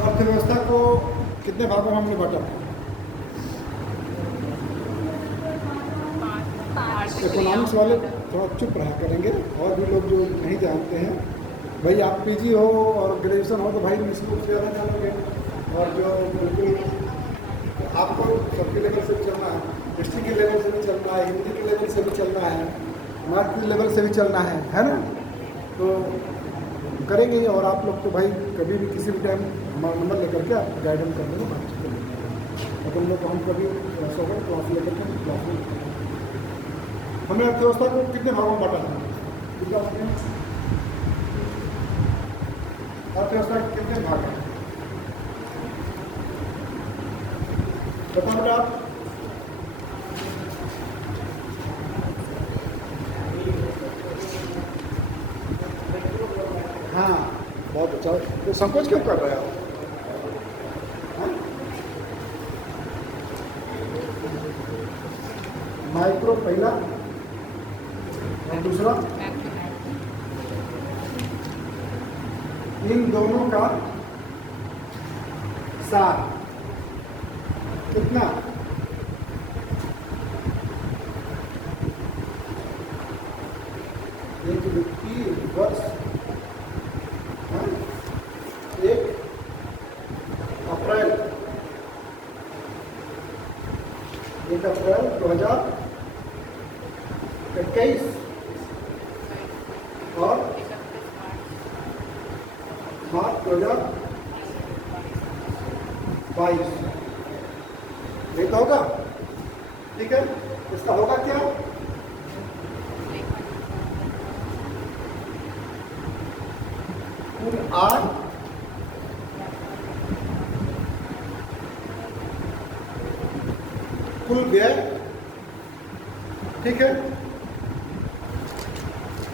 अर्थव्यवस्था को कितने भागों में हमने बांटा? इकोनॉमिक्स वाले थोड़ा चुप रहा करेंगे, और भी लोग जो नहीं जानते हैं, भाई आप पीजी हो और ग्रेजुएशन हो तो भाई निश्चित रूप से ज़्यादा जानोगे, और जो बिल्कुल आपको सबके लेवल से भी चलना है, हिस्ट्री के लेवल से भी चलना है, हिंदी के लेवल से भी चलना है, मैथ के लेवल से भी चलना है ना? तो करेंगे ही। और आप लोग तो भाई कभी भी किसी भी टाइम हमारा नंबर लेकर के आप गाइडेंस कर देंगे, बातचीत कर लेंगे। और तुम लोग हम कभी क्लास लेकर के क्लास में हमने अर्थव्यवस्था को कितने भागों में बांटा था? अर्थव्यवस्था के कितने भाग हैं बताओ बेटा आप? हाँ, बहुत अच्छा। तो संकोच क्यों कर रहे हो? माइक्रो पहला और दूसरा, इन दोनों का सार कितना? एक वित्तीय वर्ष 1 अप्रैल 2021 और मार्च 2022, ये तो होगा। ठीक है, इसका होगा क्या? कुल आय, कुल व्यय। ठीक है,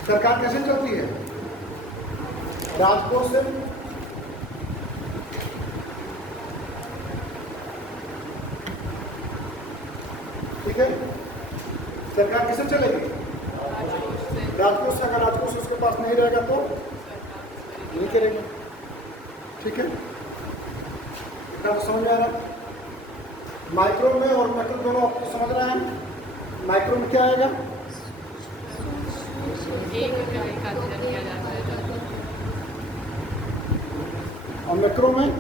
सरकार कैसे चलती है? राजकोष से। ठीक है, सरकार किसे चलेगी? राजकोष से। अगर राजकोष उसके पास नहीं रहेगा तो नहीं करेंगे। ठीक है, इतना तो समझ में आ रहा? माइक्रो में और मैक्रो दोनों आपको समझ रहे हैं? माइक्रो में क्या आएगा? और मैक्रो में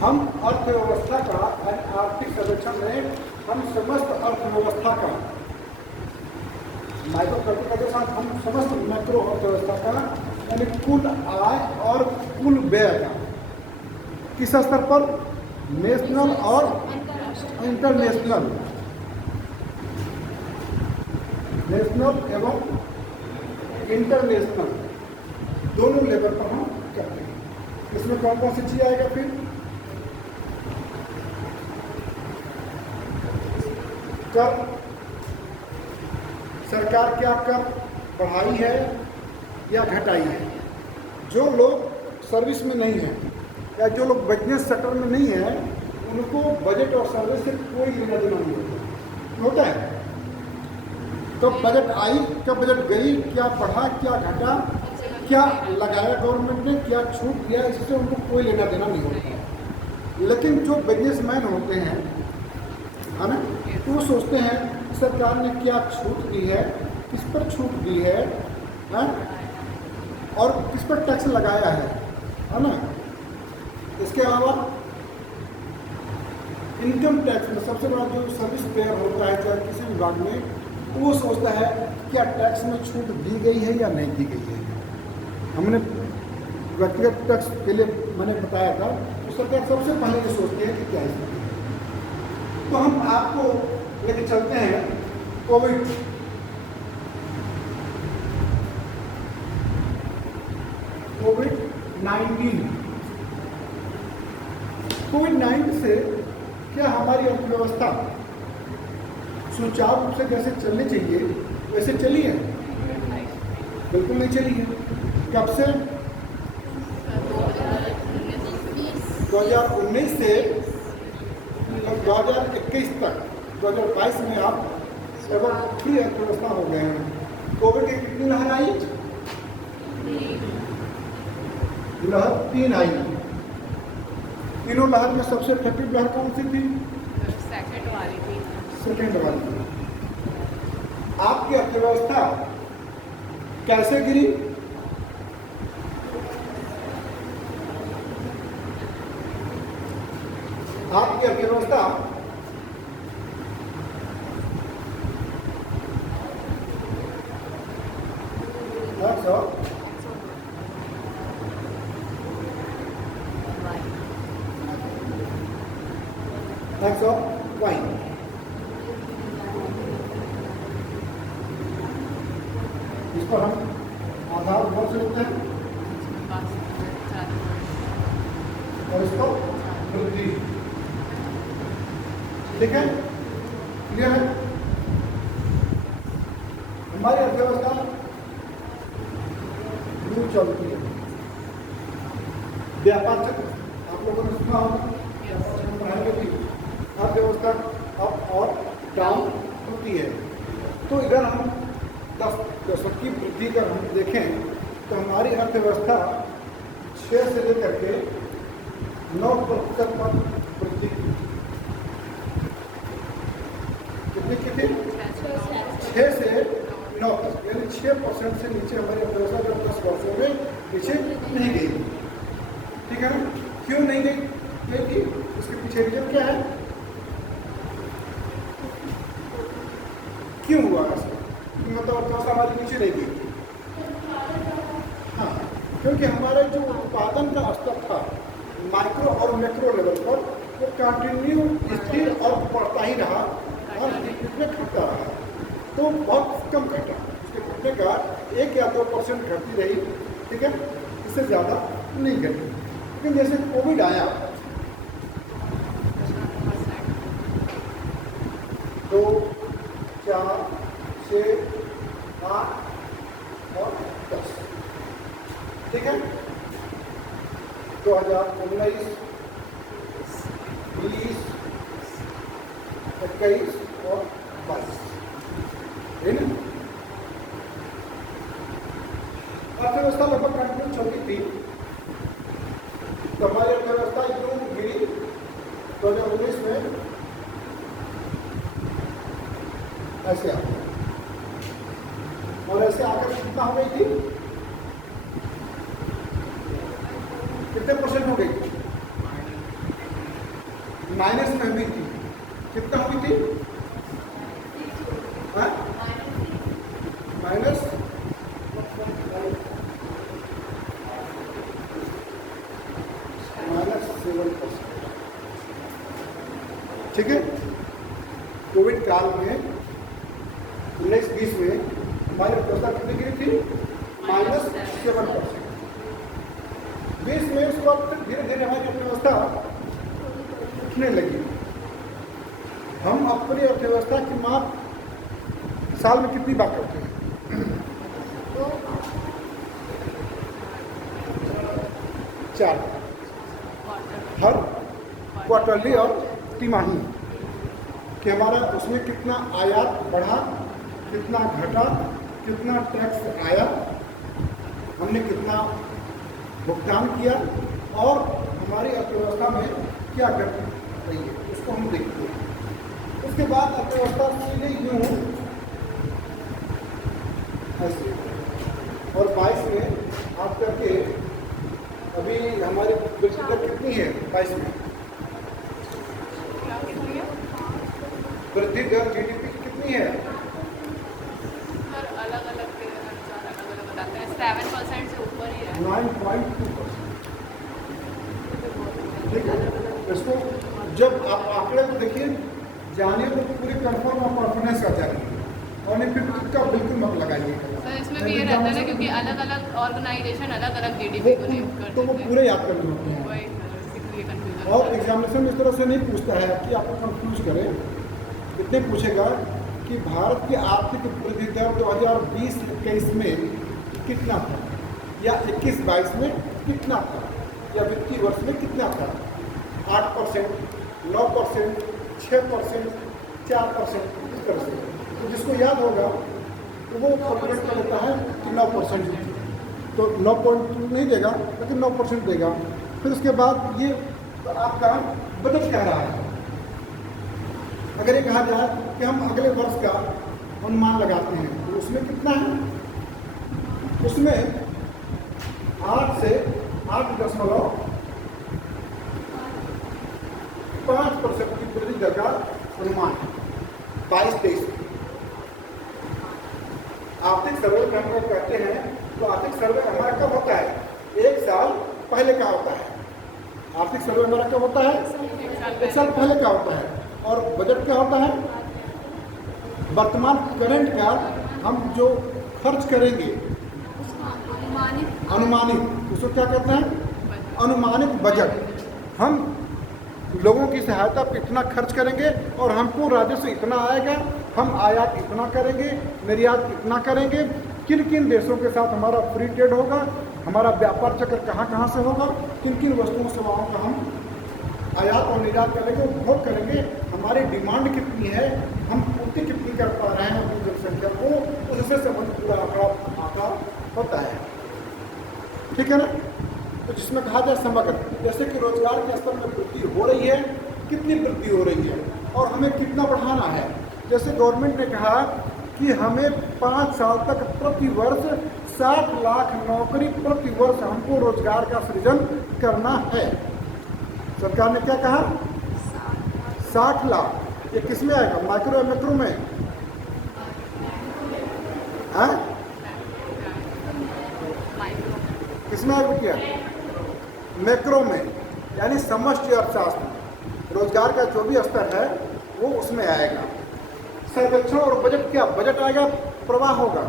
हम अर्थव्यवस्था का, आर्थिक सर्वेक्षण में हम समस्त अर्थव्यवस्था का, माइक्रो के साथ हम समस्त मैक्रो अर्थव्यवस्था का, यानी कुल आय और कुल व्यय का, किस स्तर पर? नेशनल और इंटरनेशनल, नेशनल एवं इंटरनेशनल दोनों लेवल पर हम करते हैं। इसमें कौन कौन सी चीज आएगा? फिर कर, सरकार क्या कर बढ़ाई है या घटाई है? जो लोग सर्विस में नहीं है या जो लोग बिजनेस सेक्टर में नहीं है, उनको बजट और सर्विस से कोई लेना देना नहीं होता है। कब बजट आई, कब बजट गई, क्या बढ़ा, क्या घटा, क्या लगाया गवर्नमेंट ने, क्या छूट दिया, इससे उनको कोई लेना देना नहीं होता। लेकिन जो बिजनेसमैन होते हैं, है ना, तो वो सोचते हैं सरकार ने क्या छूट दी है, किस पर छूट दी है, और किस पर टैक्स लगाया है ना। इसके अलावा इनकम टैक्स में सबसे बड़ा जो सर्विस पेयर होता है चाहे किसी विभाग में, वो सोचता है क्या टैक्स में छूट दी गई है या नहीं दी गई है। हमने व्यक्तिगत टैक्स के लिए मैंने बताया था, तो सरकार सबसे पहले ये सोचती है कि क्या है। तो हम आपको लेके चलते हैं कोविड-19 से क्या हमारी अर्थव्यवस्था सुचारू रूप से जैसे चलनी चाहिए वैसे चली है? बिल्कुल नहीं चली है। कब से? 2019 से 2021 तक, 2022 में आप लगभग फ्री अर्थव्यवस्था हो गए हैं। कोविड की कितनी लहर आई? लहर 3 आई। तीनों लहर में सबसे इफेक्टिव लहर कौन सी थी? सेकंड वाली थी। सेकेंड वाली। आपकी अर्थव्यवस्था कैसे गिरी? आपकी अर्थव्यवस्था वाइन। इस पर हम आधार कौन से लेते हैं और इसको वृद्धि। ठीक है, क्लियर है? हमारी अर्थव्यवस्था यूं चलती है। व्यापार चक्र आप लोगों ने सुना होगा, व्यापार चक्र पढ़ाएंगे भी। अर्थव्यवस्था अप और डाउन होती है। तो इधर हम 10% की वृद्धि का हम देखें तो हमारी अर्थव्यवस्था 6 से लेकर के 9% पर वृद्धि की। कितनी की थी? 6 से 9 तक, यानी 6% से नीचे हमारी अर्थव्यवस्था जब 10 वर्षों में पीछे नहीं गई। ठीक है ना? क्यों नहीं गई थी? उसके पीछे रीजन क्या है? क्यों हुआ ऐसा? मतलब अर्थव्यवस्था हमारी पीछे नहीं गई। हाँ, क्योंकि हमारा जो उत्पादन का स्तर था माइक्रो और मैक्रो लेवल पर, वो कंटिन्यू स्थिर और बढ़ता ही रहा और इसमें घटता रहा। तो बहुत कम घटा। उसके घटने का 1 या 2% घटती रही। ठीक है, इससे ज़्यादा नहीं घटी। लेकिन जैसे कोविड आया 2, 4, 6, 8 और 10। ठीक है, 2019, 20, 21 और 22, है ना? अर्थव्यवस्था लगभग कंटिन्यू चलती थी। तो हमारी अर्थव्यवस्था यूं गिरी 2019 में ऐसे आ, और ऐसे आकर कितना हो गई थी? कितने % हो गई? माइनस में हुई थी। कितना हुई थी? माइनस -7%। ठीक है, कोविड काल में 19-20 में हमारी अर्थव्यवस्था कितनी गिरी थी? -7%। 20 में उसके बाद धीरे धीरे हमारी अर्थव्यवस्था उठने लगी। हम अपनी अर्थव्यवस्था की माप साल में कितनी बार करते हैं? 4, हर क्वार्टरली और तिमाही, कि हमारा उसमें कितना आयात बढ़ा, कितना घटा, कितना टैक्स आया, हमने कितना भुगतान किया और हमारी अर्थव्यवस्था में क्या घट रही है, उसको हम देखते हैं। उसके बाद अर्थव्यवस्था सीधे यूँ ऐसे, और 22 में आप करके अभी हमारी वृद्धि दर कितनी है? 22 में वृद्धि दर GDP कितनी है? अलग अलग के अनुसार अलग अलग बताते हैं। 7% से ऊपर ही है। 9.2%। ठीक है, इसको जब आप आंकड़े को देखिए जानिए तो पूरे कंफर्म और कॉन्फिडेंस का जानिए, और नहीं फिर तुक्का बिल्कुल मत लगाइए। सर इसमें भी ये रहता है ना, क्योंकि अलग अलग ऑर्गेनाइजेशन अलग अलग GDP को लिंक करते हैं, तो वो पूरे याद करने होते हैं। वही सर, कंफ्यूजन। और एग्जामिनेशन इस तरह से नहीं पूछता है कि आपको कंफ्यूज करे। इतने पूछेगा कि भारत की आर्थिक वृद्धि दर 2020-21 में कितना था, या 21-22 में कितना था, या वित्तीय वर्ष में कितना था? 8%, 9%, 6%, 4%, इस तरह से। तो जिसको याद होगा तो वो कैलकुलेट कर लेता है कि 9% तो 9.2 नहीं देगा, लेकिन 9% देगा। फिर उसके बाद ये तो आपका बजट कह रहा है। अगर ये कहा जाए कि हम अगले वर्ष का अनुमान लगाते हैं तो उसमें कितना है, उसमें 8 से 8.5% की वृद्धि दर का अनुमान है 22-23। आर्थिक सर्वे में हम लोग कहते हैं तो आर्थिक सर्वे हमारा कब होता है, 1 साल पहले का होता है। आर्थिक सर्वे हमारा कब होता है, 1 साल पहले का होता है। और बजट क्या होता है, वर्तमान करंट का हम जो खर्च करेंगे अनुमानित, उसको क्या कहते हैं, अनुमानित बजट। हम लोगों की सहायता पर इतना खर्च करेंगे और हमको राजस्व इतना आएगा, हम आयात इतना करेंगे, निर्यात इतना करेंगे, किन किन देशों के साथ हमारा फ्री ट्रेड होगा, हमारा व्यापार चक्र कहाँ कहाँ से होगा, किन किन वस्तुओं सेवाओं का हम आयात और निर्यात करेंगे, उपभोग करेंगे, हमारी डिमांड कितनी है, हम पूर्ति कितनी कर पा रहे हैं अपनी जनसंख्या को, उससे संबंधित पूरा आंकड़ा होता है। ठीक है ना। तो जिसमें कहा जाए समग्र, जैसे कि रोजगार के स्तर में वृद्धि हो रही है, कितनी वृद्धि हो रही है और हमें कितना बढ़ाना है। जैसे गवर्नमेंट ने कहा कि हमें 5 साल तक प्रति वर्ष 60 लाख नौकरी प्रति वर्ष हमको रोजगार का सृजन करना है। सरकार ने क्या कहा, 60 लाख। ये किस में आएगा, माइक्रो या मैक्रो में? किसमें आएगा क्या, मैक्रो में, यानी समष्टि अर्थशास्त्र। रोजगार का जो भी स्तर है वो उसमें आएगा। सर्वेक्षण और बजट, क्या बजट आएगा, प्रवाह होगा।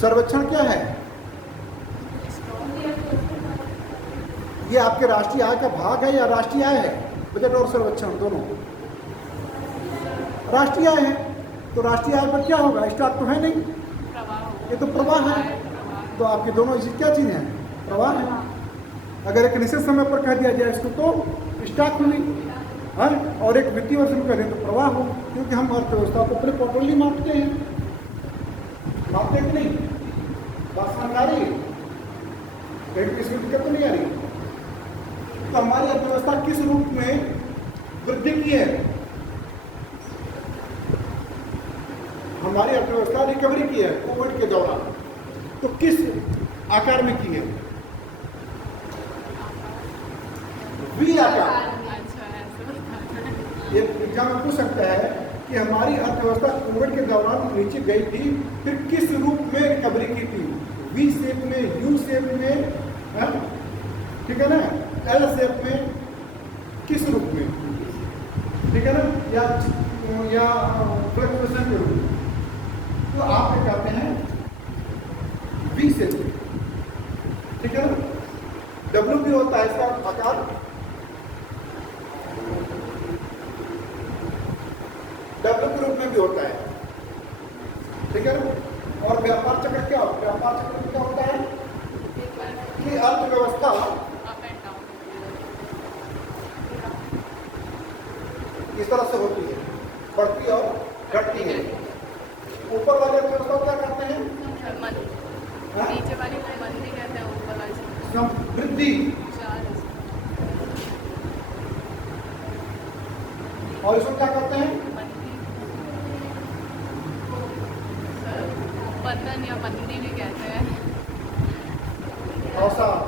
सर्वेक्षण क्या है, ये आपके राष्ट्रीय आय का भाग है या राष्ट्रीय आय है? बजट और सर्वेक्षण दोनों राष्ट्रीय आय है। तो राष्ट्रीय आय पर क्या होगा, स्टॉक तो है नहीं, ये तो प्रवाह है। तो आपकी दोनों क्या चीज़ है, प्रवाह है। अगर एक निश्चित समय पर कह दिया जाए इसको तो स्टॉक हुई, है, और एक वित्तीय वर्ष में करें तो प्रवाह हो, क्योंकि हम अर्थव्यवस्था को अपने क्वार्टरली मापते हैं कि नहीं। बात समझ आ रही है, कहीं इसमें दिक्कत तो नहीं आ रही। तो हमारी अर्थव्यवस्था किस रूप में वृद्धि की है, हमारी अर्थव्यवस्था रिकवरी की है कोविड के दौरान, तो किस आकार में की है, वी आकार। ये एग्जाम में पूछ सकता है कि हमारी अर्थव्यवस्था कोविड के दौरान नीचे गई थी, फिर किस रूप में रिकवरी की थी, वी शेप में, यू शेप में, ठीक है ना, एल शेप में, किस रूप में, ठीक है ना, या फ्लक्चुएशन के रूप में। तो आप क्या कहते हैं, वी शेप में, ठीक है ना। डब्ल्यू भी होता है इसका आकार, डब्ल्यू के रूप में भी होता है, ठीक है ना। और व्यापार चक्र क्या होता है, व्यापार चक्र क्या होता है कि अर्थव्यवस्था इस तरह से होती है, बढ़ती और घटती है। ऊपर वाले अर्थव्यवस्था क्या कहते हैं, नीचे वाली को मंदी कहते हैं, ऊपर वाली समृद्धि। और इसको क्या कहते हैं, पतन या मंदी भी कहते हैं, अवसाद,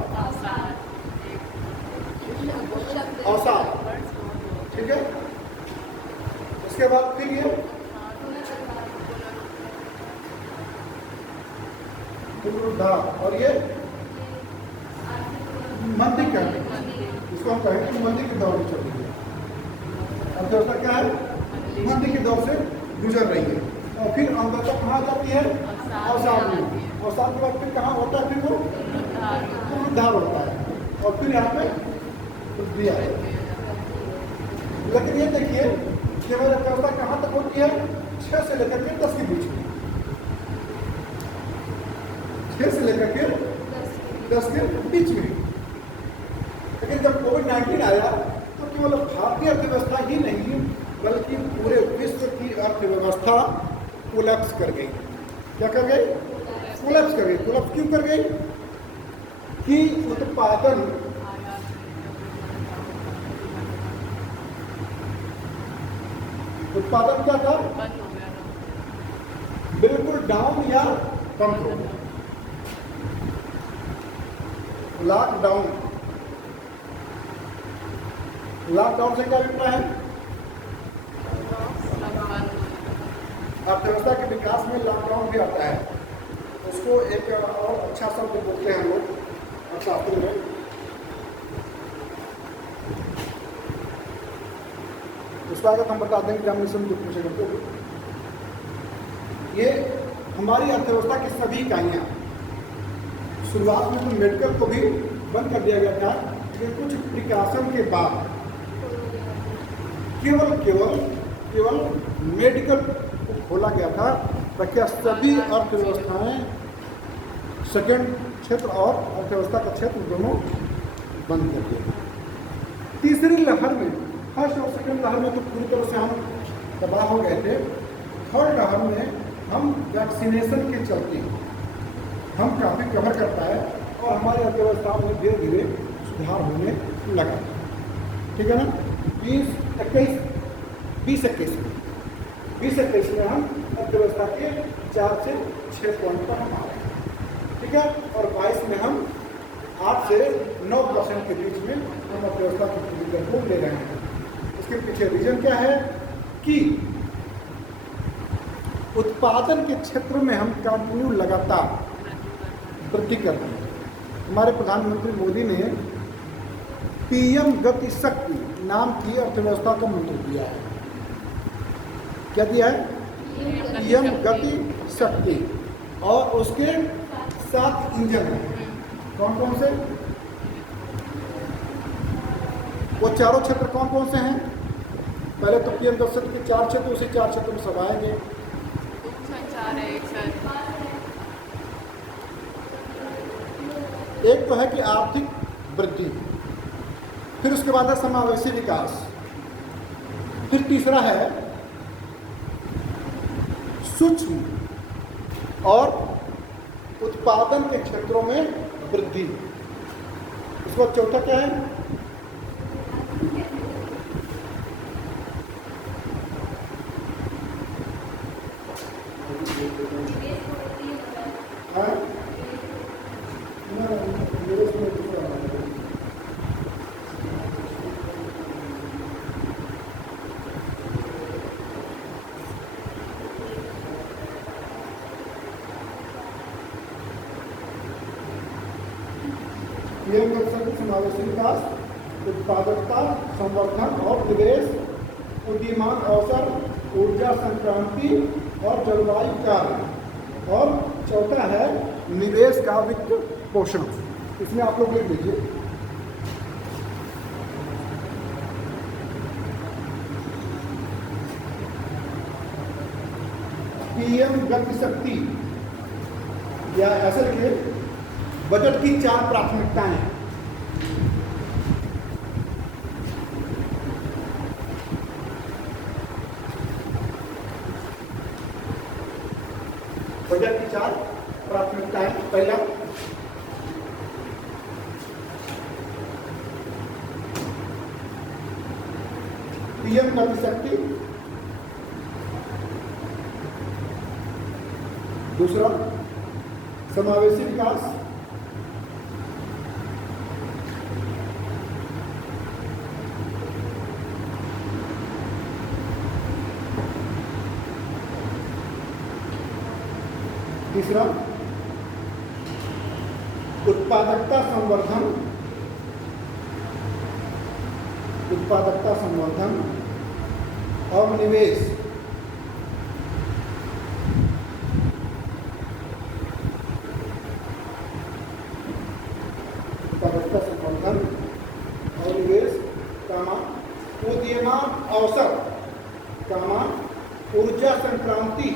ठीक है। उसके बाद फिर ये पुनरुद्धार, और ये मंदी कहते हैं, इसको हम कहेंगे कि मंदी के दौर में चल रही है अर्थव्यवस्था, क्या है, मंदी के दौर से गुजर रही है। और फिर अंततः कहाँ जाती है, अवसाद में। अवसाद के बाद फिर कहाँ होता है, फिर वो पुनरुद्धार होता है, और फिर यहाँ पे वृद्धि आएगी। लेकिन ये देखिए कि हमारी अर्थव्यवस्था कहाँ तक होती है, 6 से लेकर के 10 के बीच में, 6 से लेकर के 10 के बीच में। लेकिन जब कोविड-19 आया तो केवल भारतीय अर्थव्यवस्था ही नहीं बल्कि पूरे विश्व की अर्थव्यवस्था कोलैप्स कर गई। क्या कर गई? कोलैप्स कर गई। कोलैप्स क्यों कर गई? कि उत्पादन क्या था? बंद हो गया था। बिल्कुल डाउन या कम हो गया। लॉकडाउन से क्या अभिप्राय है? अर्थव्यवस्था के विकास में लॉकडाउन भी आता है। उसको एक और अच्छा शब्द बोलते हैं लोग अर्थशास्त्र में, उसका अगर हम बता देंगे एग्जामिनेशन जो पूछेगा तो ये हमारी अर्थव्यवस्था की सभी इकाइयाँ, शुरुआत में तो मेडिकल को भी बंद कर दिया गया था, लेकिन कुछ प्रिकॉशन के बाद केवल मेडिकल को खोला गया था, ताकि सभी अर्थव्यवस्थाएं, सेकेंड क्षेत्र और अर्थव्यवस्था का क्षेत्र दोनों बंद कर दिए। तीसरी लहर में, फर्स्ट और सेकेंड लहर में तो पूरी तरह से हम तबाह हो गए थे। थर्ड लहर में हम वैक्सीनेशन के चलते हम काफ़ी कवर कर पाए और हमारी अर्थव्यवस्था में धीरे धीरे सुधार होने लगा। ठीक है ना? 2021 में हम अर्थव्यवस्था के 4 से 6 पॉइंट पर हम आ रहे हैं। ठीक है? और 22 में हम 8 से 9% के बीच में हम अर्थव्यवस्था की वृद्धि दर को ले रहे हैं। इसके पीछे रीजन क्या है कि उत्पादन के क्षेत्र में हम कंटिन्यू लगातार वृद्धि कर रहे हैं। हमारे प्रधानमंत्री मोदी ने पीएम गति शक्ति नाम की अर्थव्यवस्था का मंत्र दिया है। क्या दिया है? पीएम गति शक्ति। और उसके 7 इंजन हैं। कौन कौन से? वो चारों क्षेत्र कौन कौन से हैं? पहले तो पीएम गति शक्ति के 4 क्षेत्र, उसी 4 क्षेत्र में सब आएंगे। एक तो है कि आर्थिक वृद्धि, फिर उसके बाद है समावेशी विकास, फिर तीसरा है सूक्ष्म और उत्पादन के क्षेत्रों में वृद्धि। उसके बाद चौथा क्या है? समावेशी विकास, उत्पादकता, संवर्धन और निवेश, उद्यमान अवसर, ऊर्जा संक्रांति और जलवायु कार्य। और चौथा है निवेश का वित्त पोषण। इसमें आप लोग लिख लीजिए। पीएम गति शक्ति, या ऐसे लिखिए, बजट की 4 प्राथमिकताएं। बजट की 4 प्राथमिकताएं। पहला, पीएम गति शक्ति। दूसरा, समावेशी विकास। तीसरा, उत्पादकता संवर्धन और निवेश। उत्पादकता संवर्धन और निवेश, उदीयमान अवसर, ऊर्जा संक्रांति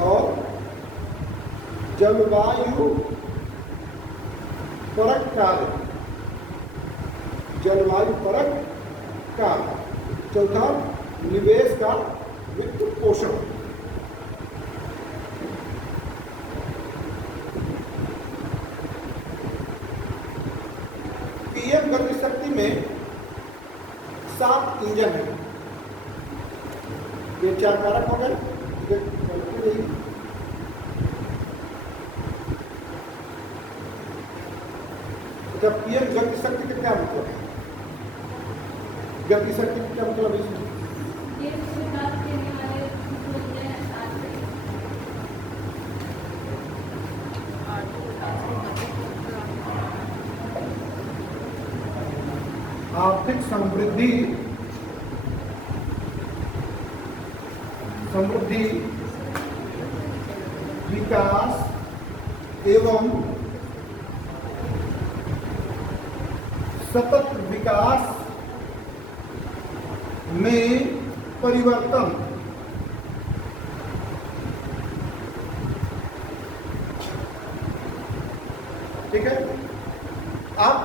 और जलवायु परक कार्य। का, चौथा निवेश का वित्त पोषण। पीएम गति शक्ति में 7 इंजन है। ये 4 कारक हो गए। जब पीएम गति शक्ति का क्या मतलब है? गति शक्ति का क्या मतलब है इसमें? आर्थिक समृद्धि, विकास एवं सतत विकास में परिवर्तन। ठीक है, आप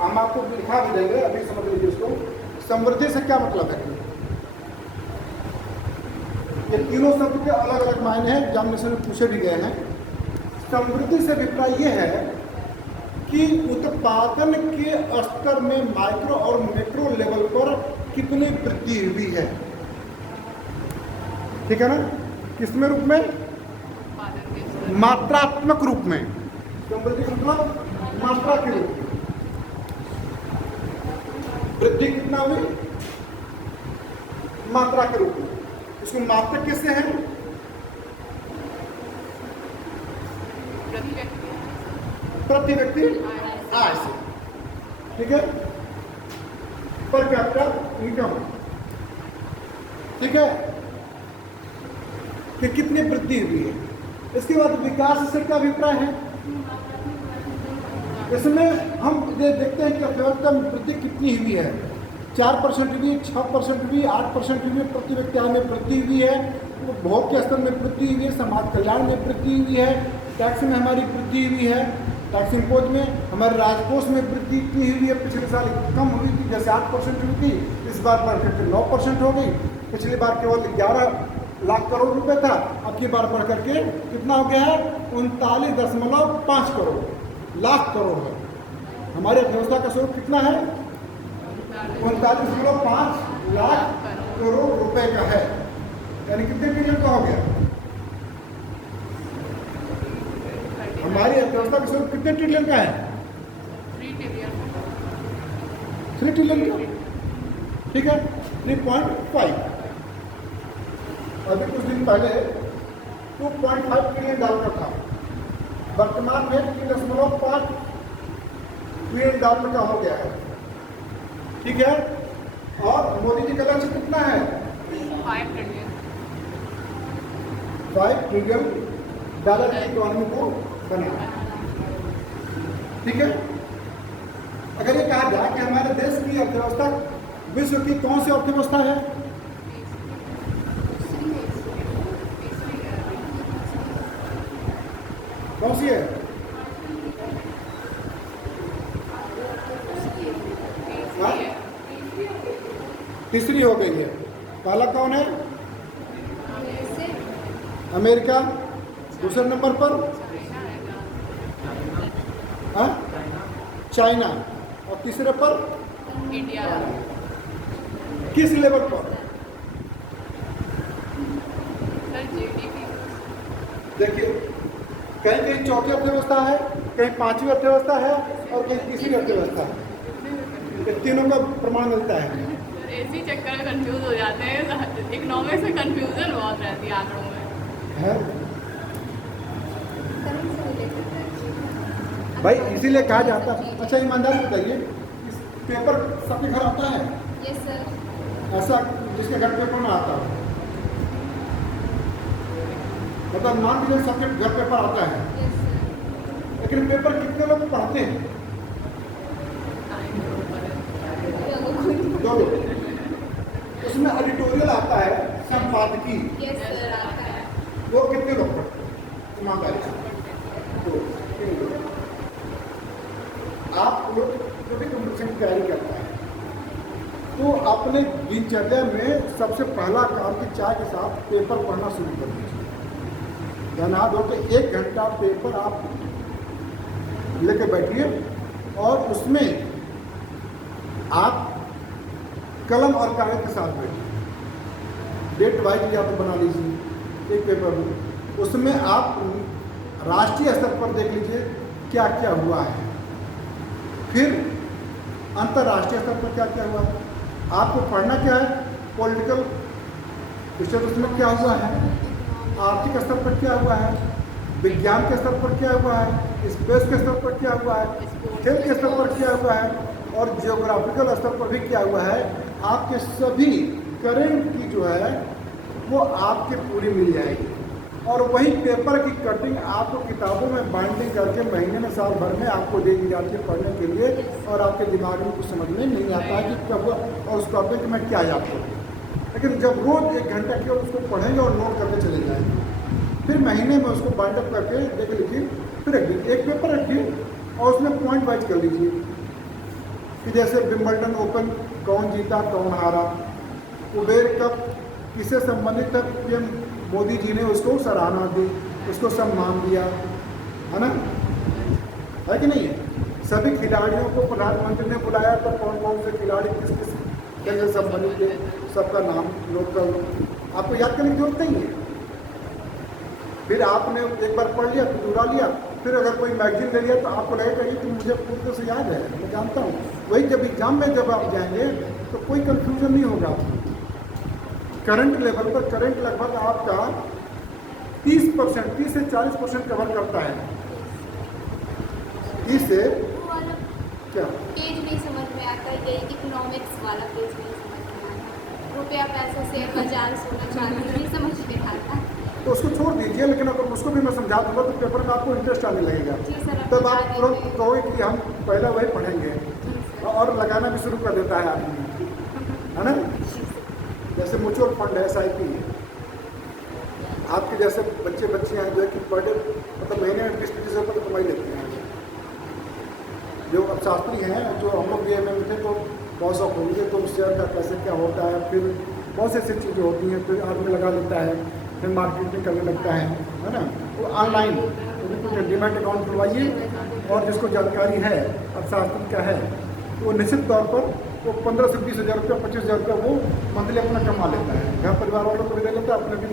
हम आपको लिखा भी देंगे, अभी समझ लीजिए इसको। समृद्धि से क्या मतलब है? ये तीनों शब्द के अलग अलग मायने हैं, एग्जामिनेशन में पूछे भी गए हैं। समृद्धि से अभिप्राय ये है कि उत्पादन के स्तर में माइक्रो और मैक्रो लेवल पर कितनी वृद्धि हुई है। ठीक है ना? किसमें रूप में? मात्रात्मक रूप में। समृद्धि मतलब मात्रा के रूप में वृद्धि कितना हुई? मात्रा के रूप में। इसको मात्रक कैसे है? प्रति व्यक्ति आय से। ठीक है, पर कैपिटा इनकम। ठीक है, कि कितनी वृद्धि हुई है। इसके बाद विकास से क्या अभिप्राय है? इसमें हम ये देखते हैं कि अर्थव्यवस्था में वृद्धि कितनी हुई है। 4% हुई, 6% हुई, 8% हुई, प्रति व्यक्ति आय में वृद्धि हुई है, उपभोग के स्तर में वृद्धि हुई है, समाज कल्याण में वृद्धि हुई है, टैक्स में हमारी वृद्धि हुई है, टैक्स इम्पोज में हमारे राजकोष में वृद्धि इतनी हुई है। पिछले साल कम हुई थी, जैसे 8% हुई थी, इस बार बढ़ करके 9% हो गई। पिछली बार केवल 11 लाख करोड़ रुपए था, अब की बार बढ़ करके कितना हो गया है? 39.5 करोड़ लाख करोड़ है। हमारी अर्थव्यवस्था का स्वरूप कितना है? 39.5 लाख करोड़ रुपए का है, यानी कितने ट्रिलियन का हो गया? हमारी अर्थव्यवस्था का स्वरूप कितने ट्रिलियन का है? 3 ट्रिलियन का। ठीक है, 3.5। अभी कुछ दिन पहले 2.5 ट्रिलियन डॉलर था, वर्तमान में 3.5 ट्रिलियन डॉलर का हो गया है। ठीक है, और मोदी जी का लक्ष्य कितना है? 5 ट्रिलियन डॉलर की इकोनॉमी को बनाना। ठीक है, अगर ये कहा जाए कि हमारे देश की अर्थव्यवस्था विश्व की कौन सी अर्थव्यवस्था है? कौन सी है? तीसरी हो गई है। पहला कौन है? अमेरिका। दूसरे नंबर पर चाइना, और तीसरे पर इंडिया। किस लेवल पर? देखिए, कहीं कहीं चौथी अर्थव्यवस्था है, कहीं 5वीं अर्थव्यवस्था है, और कहीं तीसरी अर्थव्यवस्था है। ये तीनों का प्रमाण मिलता है। इसी चक्कर में कंफ्यूज हो जाते हैं। इकोनॉमिक्स में कंफ्यूजन बहुत रहती है आंकड़ों में है भाई, इसीलिए कहा जाता है। अच्छा, ईमानदारी बताइए, पेपर सबके घर आता है? Yes sir. ऐसा जिसके घर पेपर ना आता हो, मतलब मान लीजिए सबके घर पेपर आता है, यस सर। लेकिन पेपर कितने लोग पढ़ते हैं? 2 लोग। उसमें एडिटोरियल आता है, संपादकीय। यस सर, आता है। वो कितने लोग पढ़ते हैं? ईमानदारी से 2 3 लोग। आप लोग जो भी कॉम्पिटिशन की तैयारी करता है, तो अपने दिनचर्या में सबसे पहला काम कि चाय के साथ पेपर पढ़ना शुरू कर दीजिए। या नहा धो के 1 घंटा पेपर आप लेके बैठिए और उसमें आप कलम और कागज के साथ बैठिए। डेट वाइज या तो बना लीजिए एक पेपर में, उसमें आप राष्ट्रीय स्तर पर देख लीजिए क्या क्या हुआ है, फिर अंतर्राष्ट्रीय स्तर पर क्या क्या हुआ है। आपको पढ़ना क्या है, पॉलिटिकल स्टेटस में क्या हुआ है, आर्थिक स्तर पर क्या हुआ है, विज्ञान के स्तर पर क्या हुआ है, स्पेस के स्तर पर क्या हुआ है, खेल के स्तर पर क्या हुआ है, और जियोग्राफिकल स्तर पर भी क्या हुआ है। आपके सभी करेंट की जो है वो आपके पूरी मिल जाएगी। और वही पेपर की कटिंग आपको किताबों में बाइंडिंग करके महीने में साल भर में आपको दे दी जाती है पढ़ने के लिए, और आपके दिमाग में कुछ समझ में नहीं आता है कि कब और उस टॉपिक में क्या याद करूँ। लेकिन जब रोज़ 1 घंटा केवल उसको पढ़ेंगे और नोट करके चले जाएंगे, फिर महीने में उसको बाइंडअप करके देख लीजिए, फिर रख दीजिए, एक पेपर रखिए और उसमें पॉइंट वाइज कर लीजिए कि जैसे विंबलडन ओपन कौन जीता कौन हारा, कुबेर कप किससे संबंधित है, पीएम मोदी जी ने उसको सराहना दी, उसको सम्मान दिया, है ना, है कि नहीं है। सभी खिलाड़ियों को प्रधानमंत्री ने बुलाया तो कौन कौन से खिलाड़ी किस किस खेल से संबंधित थे, सबका नाम नोट कर लो, आपको याद करने की जरूरत नहीं है। फिर आपने एक बार पढ़ लिया फिर दोहरा लिया, फिर अगर कोई मैगजीन ले लिया तो आपको लगेगा कि मुझे पूरी तरह से याद है, मैं जानता हूँ। वही जब एग्जाम में जब आप जाएंगे तो कोई कंफ्यूजन नहीं होगा। करंट लेवल पर करंट लगभग आपका 30% 30 से 40% कवर करता है। 30 से क्या पेज नहीं समझ में आता, ये इकोनॉमिक्स वाला पेज नहीं समझ में आता, रुपया पैसे से बाजार सोना चांदी नहीं समझ में आता, तो उसको छोड़ दीजिए। लेकिन अगर उसको भी मैं समझा दूंगा तो पेपर में आपको इंटरेस्ट आने लगेगा, तब आप तुरंत कहोगे कि हम पहला वही पढ़ेंगे और लगाना भी शुरू कर देता है आदमी, है ना। जैसे म्यूचुअल फंड है, SIP है, आपके जैसे बच्चे बच्चियाँ हैं जो है कि पर डे मतलब महीने में 20-25 रुपये कमाई लेते हैं। जो अब शास्त्री हैं, जो हम लोग BA में थे तो बहुत शौक होंगे तो शेयर का कैसे क्या होता है, फिर बहुत सी ऐसी चीज़ें होती हैं, फिर आदमी लगा लेता है, फिर मार्केटिंग करने लगता है ना। तो ऑनलाइन तो डीमैट अकाउंट खुलवाइए, और जिसको जानकारी है अर्थशास्त्र का है वो निश्चित तौर पर वो 15 से 20 हज़ार रुपया 25 हज़ार रुपया वो मंथली अपना कमा लेता है, घर परिवार वालों को भी दे लेता है, अपने भी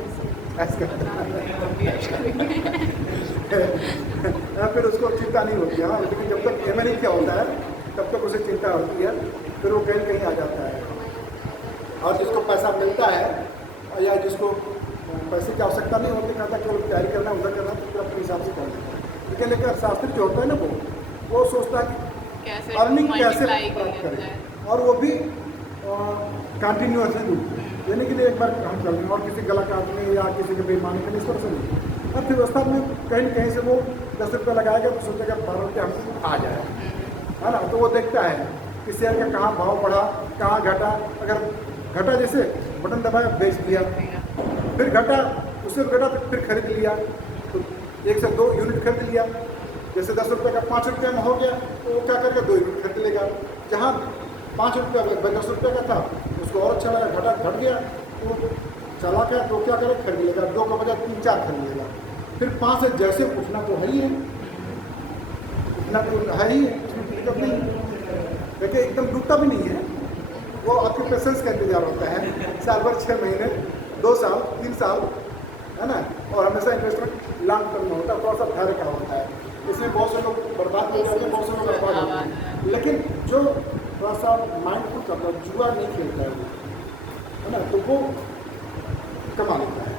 ऐसा करता है। फिर उसको चिंता नहीं होती है। हाँ, लेकिन जब तक MA नहीं क्या होता है तब तक उसे चिंता होती है, फिर वो कहीं कहीं आ जाता है। और जिसको पैसा मिलता है या जिसको पैसे की आवश्यकता नहीं होती, कहता केवल तैयारी करना उधर करना, तो फिर अपने हिसाब से कर देता है। लेकिन शास्त्री जो होता है ना वो सोचता है कि अर्निंग कैसे प्राप्त करें, और वो भी कंटिन्यूसली दूर यानी कि एक बार हम कर लें और किसी गला काटने या किसी के बेईमानी करने इस पर से नहीं। और फिर व्यवस्था में कहीं कहीं से वो 10 रुपये लगाएगा तो सोचेगा 12 रुपये हमको आ जाए, है ना। तो वो देखता है कि शेयर का कहाँ भाव बढ़ा, कहाँ घटा। अगर घटा जैसे बटन दबाया बेच दिया, फिर घटा उससे घटा तो फिर खरीद लिया, तो 1 से 2 यूनिट खरीद लिया। जैसे 10 रुपये का 5 रुपये में हो गया तो वो क्या करके 2 यूनिट खरीद लेगा। जहाँ 5 रुपये 10 रुपये का था उसको और अच्छा लगा, घटा घट गया तो चला गया तो क्या करे खरीद लेगा, 2 का बजाय 3-4 खरीद लेगा। फिर 5 से जैसे उठना तो है ही है, उठना तो है ही है, उसमें दिक्कत नहीं। देखिए एकदम डूबता भी नहीं है, वो आपके पेशेंस का इंतजार होता है, साल भर 6 महीने 2 साल 3 साल, है ना। और हमेशा इन्वेस्टमेंट लॉन्ग टर्म में होता है, थोड़ा सा धैर्य का होता है। इसमें बहुत से लोग बर्बाद हो जाते हैं, बहुत से लोग बर्बाद होते हैं। लेकिन जो थोड़ा सा माइंडफुल करता है, जुआ नहीं खेलता है वो, है ना, तो वो कमा लेता है।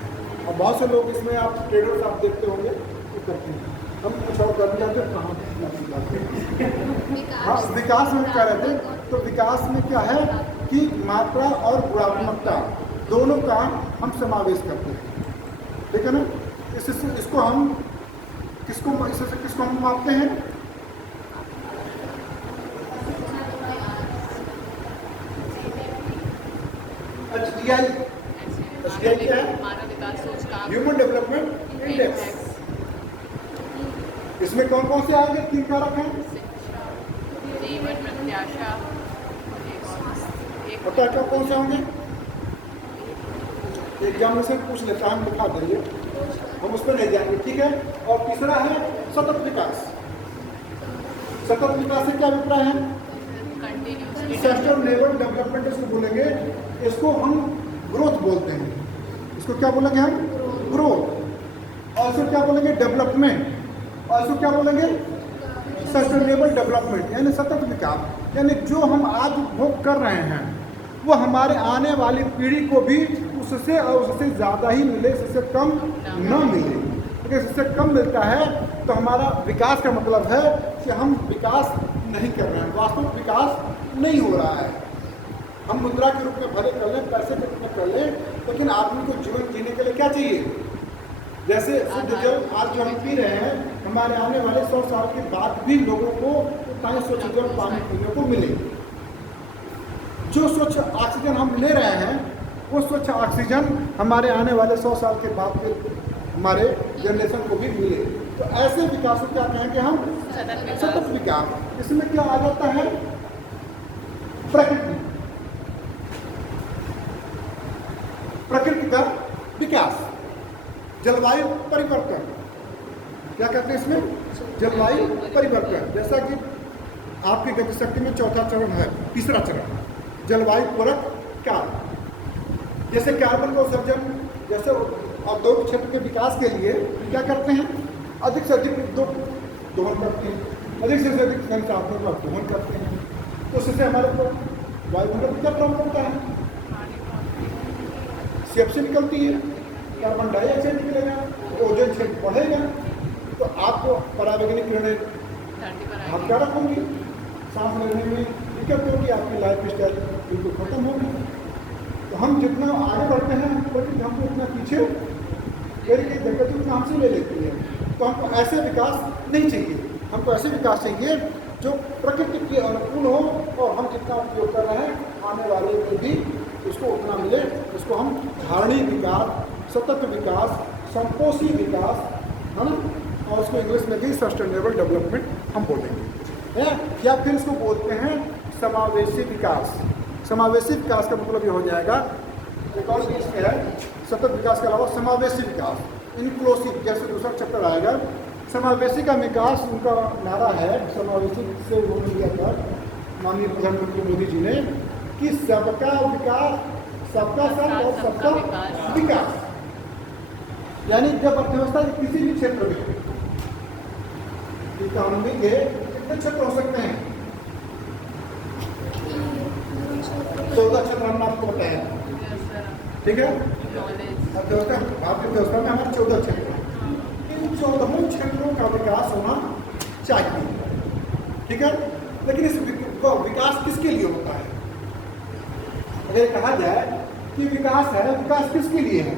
और बहुत से लोग इसमें आप ट्रेडर्स आप देखते होंगे वो करते हैं। हम कुछ और करना चाहते हैं कहाँ हाँ विकास में कह रहे थे। तो विकास में क्या है कि मात्रा और गुणात्मकता दोनों का हम समावेश करते हैं, ठीक है ना। इसको हम किसको हम मापते हैं? HDI क्या है? मानव विकास सूचकांक, ह्यूमन डेवलपमेंट इंडेक्स। इसमें कौन कौन से आएंगे? 3 कारक हैं। जीवन प्रत्याशा, एक और क्या क्या कौन से होंगे? एग्जाम में से पूछ लेता है, हम लिखा देंगे, हम उस पर नहीं जाएंगे, ठीक है। और तीसरा है सतत विकास। सतत विकास से क्या अभिप्राय है? सस्टेनेबल डेवलपमेंट इसको बोलेंगे, इसको हम ग्रोथ बोलते हैं। इसको क्या बोलेंगे हम? ग्रोथ। और इसको क्या बोलेंगे? डेवलपमेंट। और इसको क्या बोलेंगे? सस्टेनेबल डेवलपमेंट, यानी सतत विकास। यानी जो हम आज उपभोग कर रहे हैं वो हमारे आने वाली पीढ़ी को भी उससे और उससे ज़्यादा ही मिले, इससे कम न मिले। अगर इससे कम मिलता है तो हमारा विकास का मतलब है कि हम विकास नहीं कर रहे हैं, वास्तविक विकास नहीं हो रहा है। हम मुद्रा के रूप में भले कर लें, पैसे के रूप में कर लें, लेकिन आदमी को जीवन जीने के लिए क्या चाहिए? जैसे शुद्ध जल आज जो हम पी रहे हैं, हमारे आने वाले 100 साल के बाद भी लोगों को उतना ही स्वच्छ जल पानी पीने को मिले। जो स्वच्छ ऑक्सीजन हम ले रहे हैं वो स्वच्छ ऑक्सीजन हमारे आने वाले 100 साल के बाद के हमारे जनरेशन को भी मिले। तो ऐसे विकास को क्या कहेंगे हम? सतत विकास। इसमें क्या आ जाता है? प्रकृति, प्रकृति का विकास, जलवायु परिवर्तन। क्या कहते हैं इसमें? जलवायु परिवर्तन। जैसा कि आपकी गति शक्ति में चौथा चरण है, तीसरा चरण जलवायु पूरक कार्य। जैसे कार्बन का उत्सर्जन, जैसे औद्योगिक क्षेत्र के विकास के लिए क्या करते हैं? अधिक से अधिक उद्योग दोहन करते हैं, अधिक से अधिक संसाधनों का दोहन करते हैं। तो उससे हमारे को वायुमंडल क्या प्रभाव पड़ता है? सीएफसी निकलती है, कार्बन डाइऑक्साइड निकलेगा, ओजोन क्षेत्र बढ़ेगा, तो आपको पराबैंगनी किरणें हानिकारक होंगी, सांस लेने में दिक्कत होगी, आपकी लाइफ स्टाइल बिल्कुल खत्म होगी। तो हम जितना आगे बढ़ते हैं हमको उतना पीछे मेरी दिक्कत उतना हमसे ले लेती है। तो हमको ऐसे विकास नहीं चाहिए, हमको ऐसे विकास चाहिए जो प्रकृति के अनुकूल हो और हम जितना उपयोग कर रहे हैं आने वाले में भी उसको उतना मिले। उसको हम धारणीय विकास, सतत विकास, संपोषी विकास, है ना, और उसको इंग्लिश में भी सस्टेनेबल डेवलपमेंट हम बोलेंगे, है। या फिर इसको बोलते हैं समावेशी विकास। समावेशी विकास का मतलब ये हो जाएगा, एक और चीज़ है सतत विकास के अलावा समावेशी विकास, इंक्लूसिव, जैसे दूसरा चैप्टर आएगा। समावेशी का विकास उनका नारा है, समावेशी से वो लिया था माननीय प्रधानमंत्री मोदी जी ने, कि सबका विकास, सबका साथ और सबका विकास। यानी जब अर्थव्यवस्था के किसी भी क्षेत्र में, इकोनॉमी के कितने क्षेत्र हो सकते हैं? 14 क्षेत्र हमने आपको बताया, ठीक है। अर्थव्यवस्था, भारतीय व्यवस्था में हमारे 14 क्षेत्र हैं। इन 14 क्षेत्रों का विकास होना चाहिए, ठीक है। लेकिन इस विकास किसके लिए होता है? अगर कहा जाए कि विकास है, विकास किसके लिए है?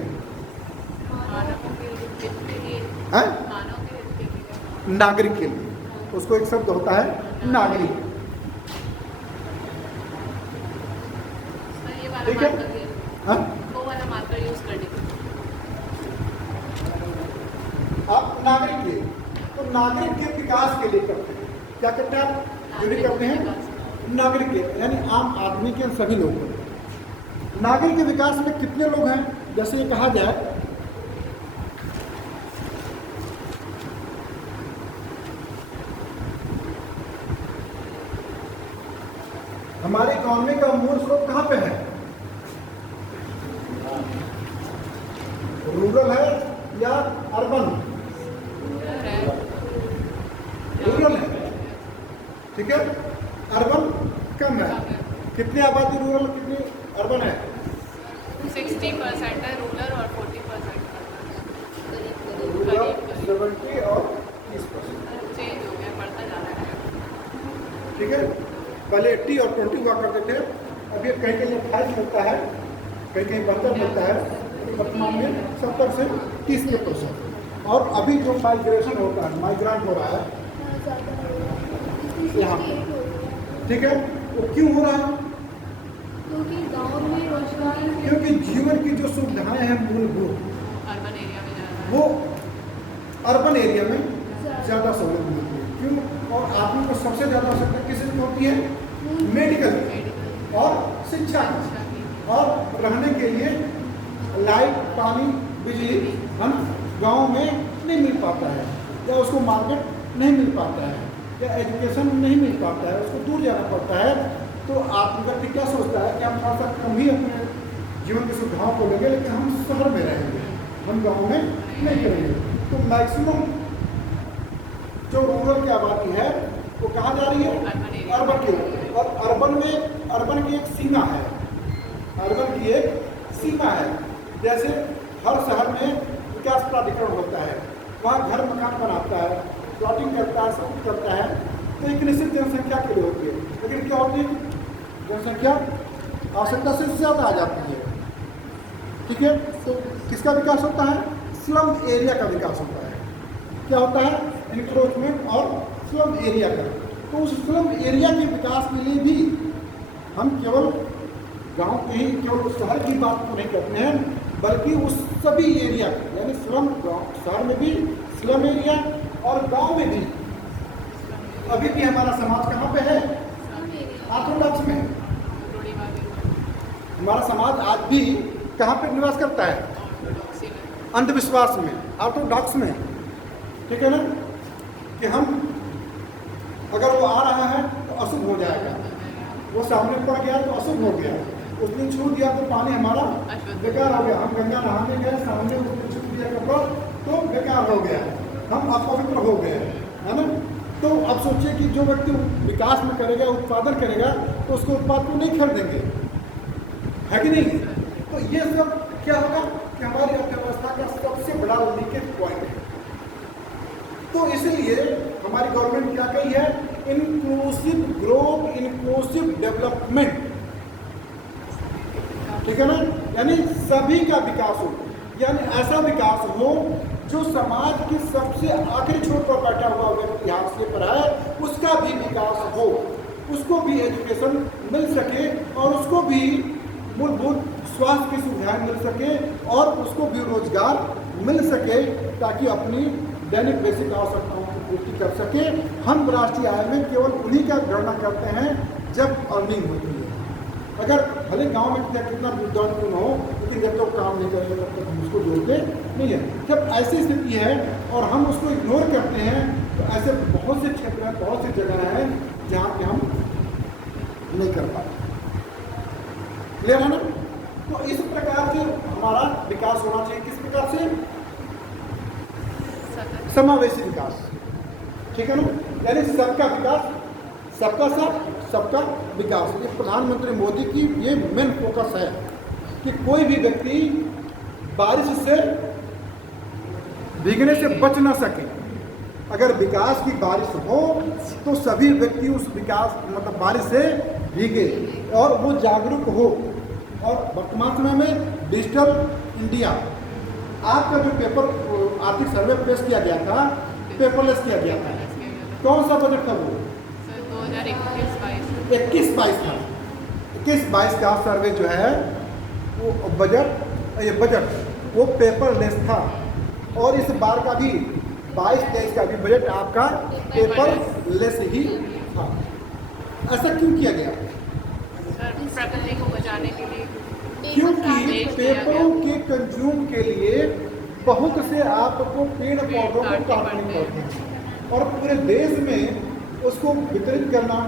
नागरिक के लिए। उसको एक शब्द होता है नागरिक, ठीक है। हाँ, आप नागरिक के, तो नागरिक के विकास के लिए करते हैं। क्या करते हैं आप? जो भी करते हैं नागरिक के, यानी आम आदमी के सभी लोग। नागरिक के विकास में कितने लोग हैं? जैसे ये कहा जाए हमारे इकोनॉमी का मूल स्रोत कहाँ पे है? रूरल है या अर्बन? रूरल है, ठीक है। अर्बन कम है। कितनी आबादी रूरल, कितनी अर्बन है? 60% है रूरल और 40% रूरल 70 और 30%, चेंज हो गया, बढ़ता जा रहा है, ठीक है। पहले 80 और 20 हुआ करते थे, अभी कहीं कहीं 28 मिलता है, कहीं कहीं 72 मिलता है, वर्तमान में 70 से 30%। और अभी जो माइग्रेशन होता है, माइग्रेंट हो रहा है यहाँ, ठीक है। वो क्यों हो रहा है? क्योंकि गांव में रोजगार, क्योंकि जीवन की जो सुविधाएं हैं मूलभूत, अर्बन एरिया में जा रहा है, वो अर्बन एरिया में ज़्यादा सहूलियत मिलती है। क्यों? और आदमी को सबसे ज़्यादा आवश्यकता किस चीज़ की होती है? मेडिकल और शिक्षा की, और रहने के लिए लाइट, पानी, बिजली हम गांव में नहीं मिल पाता है, या उसको मार्केट नहीं मिल पाता है, या एजुकेशन नहीं मिल पाता है, उसको दूर जाना पड़ता है। तो आपका व्यक्ति क्या सोचता है कि हम थोड़ा सा कम ही अपने जीवन की सुविधाओं को लेंगे, लेकिन हम शहर में रहेंगे, हम गांव में नहीं करेंगे। तो मैक्सिमम जो रूरल की आबादी है वो कहाँ जा रही है? अर्बन की ओर। और अर्बन की एक सीमा है, अर्बन की एक सीमा है। जैसे हर शहर में विकास प्राधिकरण होता है, वहाँ घर मकान बनाता है, प्लॉटिंग करता है, सब कुछ करता है, तो एक निश्चित जनसंख्या के लिए होती है। लेकिन क्या होती है, जनसंख्या आवश्यकता से ज़्यादा आ जाती है, ठीक है। तो किसका विकास होता है? स्लम एरिया का विकास होता है। क्या होता है? इंक्रोचमेंट और स्लम एरिया का। तो उस स्लम एरिया के विकास के लिए भी हम केवल गांव के ही, केवल शहर की बात तो नहीं करते हैं, बल्कि उस सभी एरिया यानी स्लम, शहर में भी स्लम एरिया और गांव में भी। अभी भी हमारा समाज कहाँ पे है? ऑर्थोडॉक्स में। हमारा समाज आज भी कहाँ पे निवास करता है? अंधविश्वास में, ऑर्थोडॉक्स में, ठीक है ना। कि हम अगर वो आ रहा है तो अशुभ हो जाएगा, वो सामने पड़ गया तो अशुभ हो गया, उसने छू दिया तो पानी हमारा बेकार हो गया, हम गंगा नहाने गए, सामने उसने छू दिया कपड़ा तो बेकार हो गया, हम अपवित्र हो गए, है ना। तो अब सोचिए कि जो व्यक्ति विकास में करेगा, उत्पादन करेगा, तो उसको उत्पाद को नहीं खरीदेंगे, है कि नहीं। तो ये सब क्या होगा कि हमारी अर्थव्यवस्था का सबसे बड़ा लीकेज पॉइंट है। तो इसलिए हमारी गवर्नमेंट क्या कही है? इंक्लूसिव ग्रोथ, इंक्लूसिव डेवलपमेंट, ठीक है ना। यानी सभी का विकास हो, यानी ऐसा विकास हो जो समाज के सबसे आखिरी छोर पर बैठा हुआ व्यक्ति हाथ से पर है, उसका भी विकास हो, उसको भी एजुकेशन मिल सके, और उसको भी मूलभूत स्वास्थ्य की सुविधाएं मिल सके, और उसको भी रोजगार मिल सके, ताकि अपनी दैनिक बेसिक आवश्यकताओं की पूर्ति कर सके। हम राष्ट्रीय आय में केवल उन्हीं का गणना करते हैं जब अर्निंग होती है। अगर भले गांव में कितना विद्वान क्यों न हो, लेकिन जब तक काम नहीं करेंगे तब तक हम उसको जोड़ते नहीं है। जब ऐसी स्थिति है और हम उसको इग्नोर करते हैं, तो ऐसे बहुत से क्षेत्र हैं, बहुत सी जगह हैं जहाँ पे हम नहीं कर पाते। क्लियर है ना। तो इस प्रकार से हमारा विकास होना चाहिए। किस प्रकार से? समावेशी विकास, ठीक है ना। यानी सबका विकास, सबका साथ, सबका विकास। ये प्रधानमंत्री मोदी की ये मेन फोकस है कि कोई भी व्यक्ति बारिश से भीगने से बच ना सके। अगर विकास की बारिश हो तो सभी व्यक्ति उस विकास मतलब बारिश से भीगे और वो जागरूक हो। और वर्तमान समय में डिजिटल इंडिया, आपका जो पेपर आर्थिक सर्वे पेश किया गया था, पेपरलेस किया गया था। कौन सा बजट था वो? 21-22 था। 21-22 का सर्वे जो है वो बजट वो पेपरलेस था। और इस बार का भी 22-23 का भी बजट आपका पेपरलेस ही था। ऐसा क्यों किया गया? प्रकृति को बचाने के लिए। क्योंकि पेपरों के कंज्यूम के लिए बहुत से आपको पेड़ पौधों को काटने पड़ते हैं, और पूरे देश में उसको वितरित करना,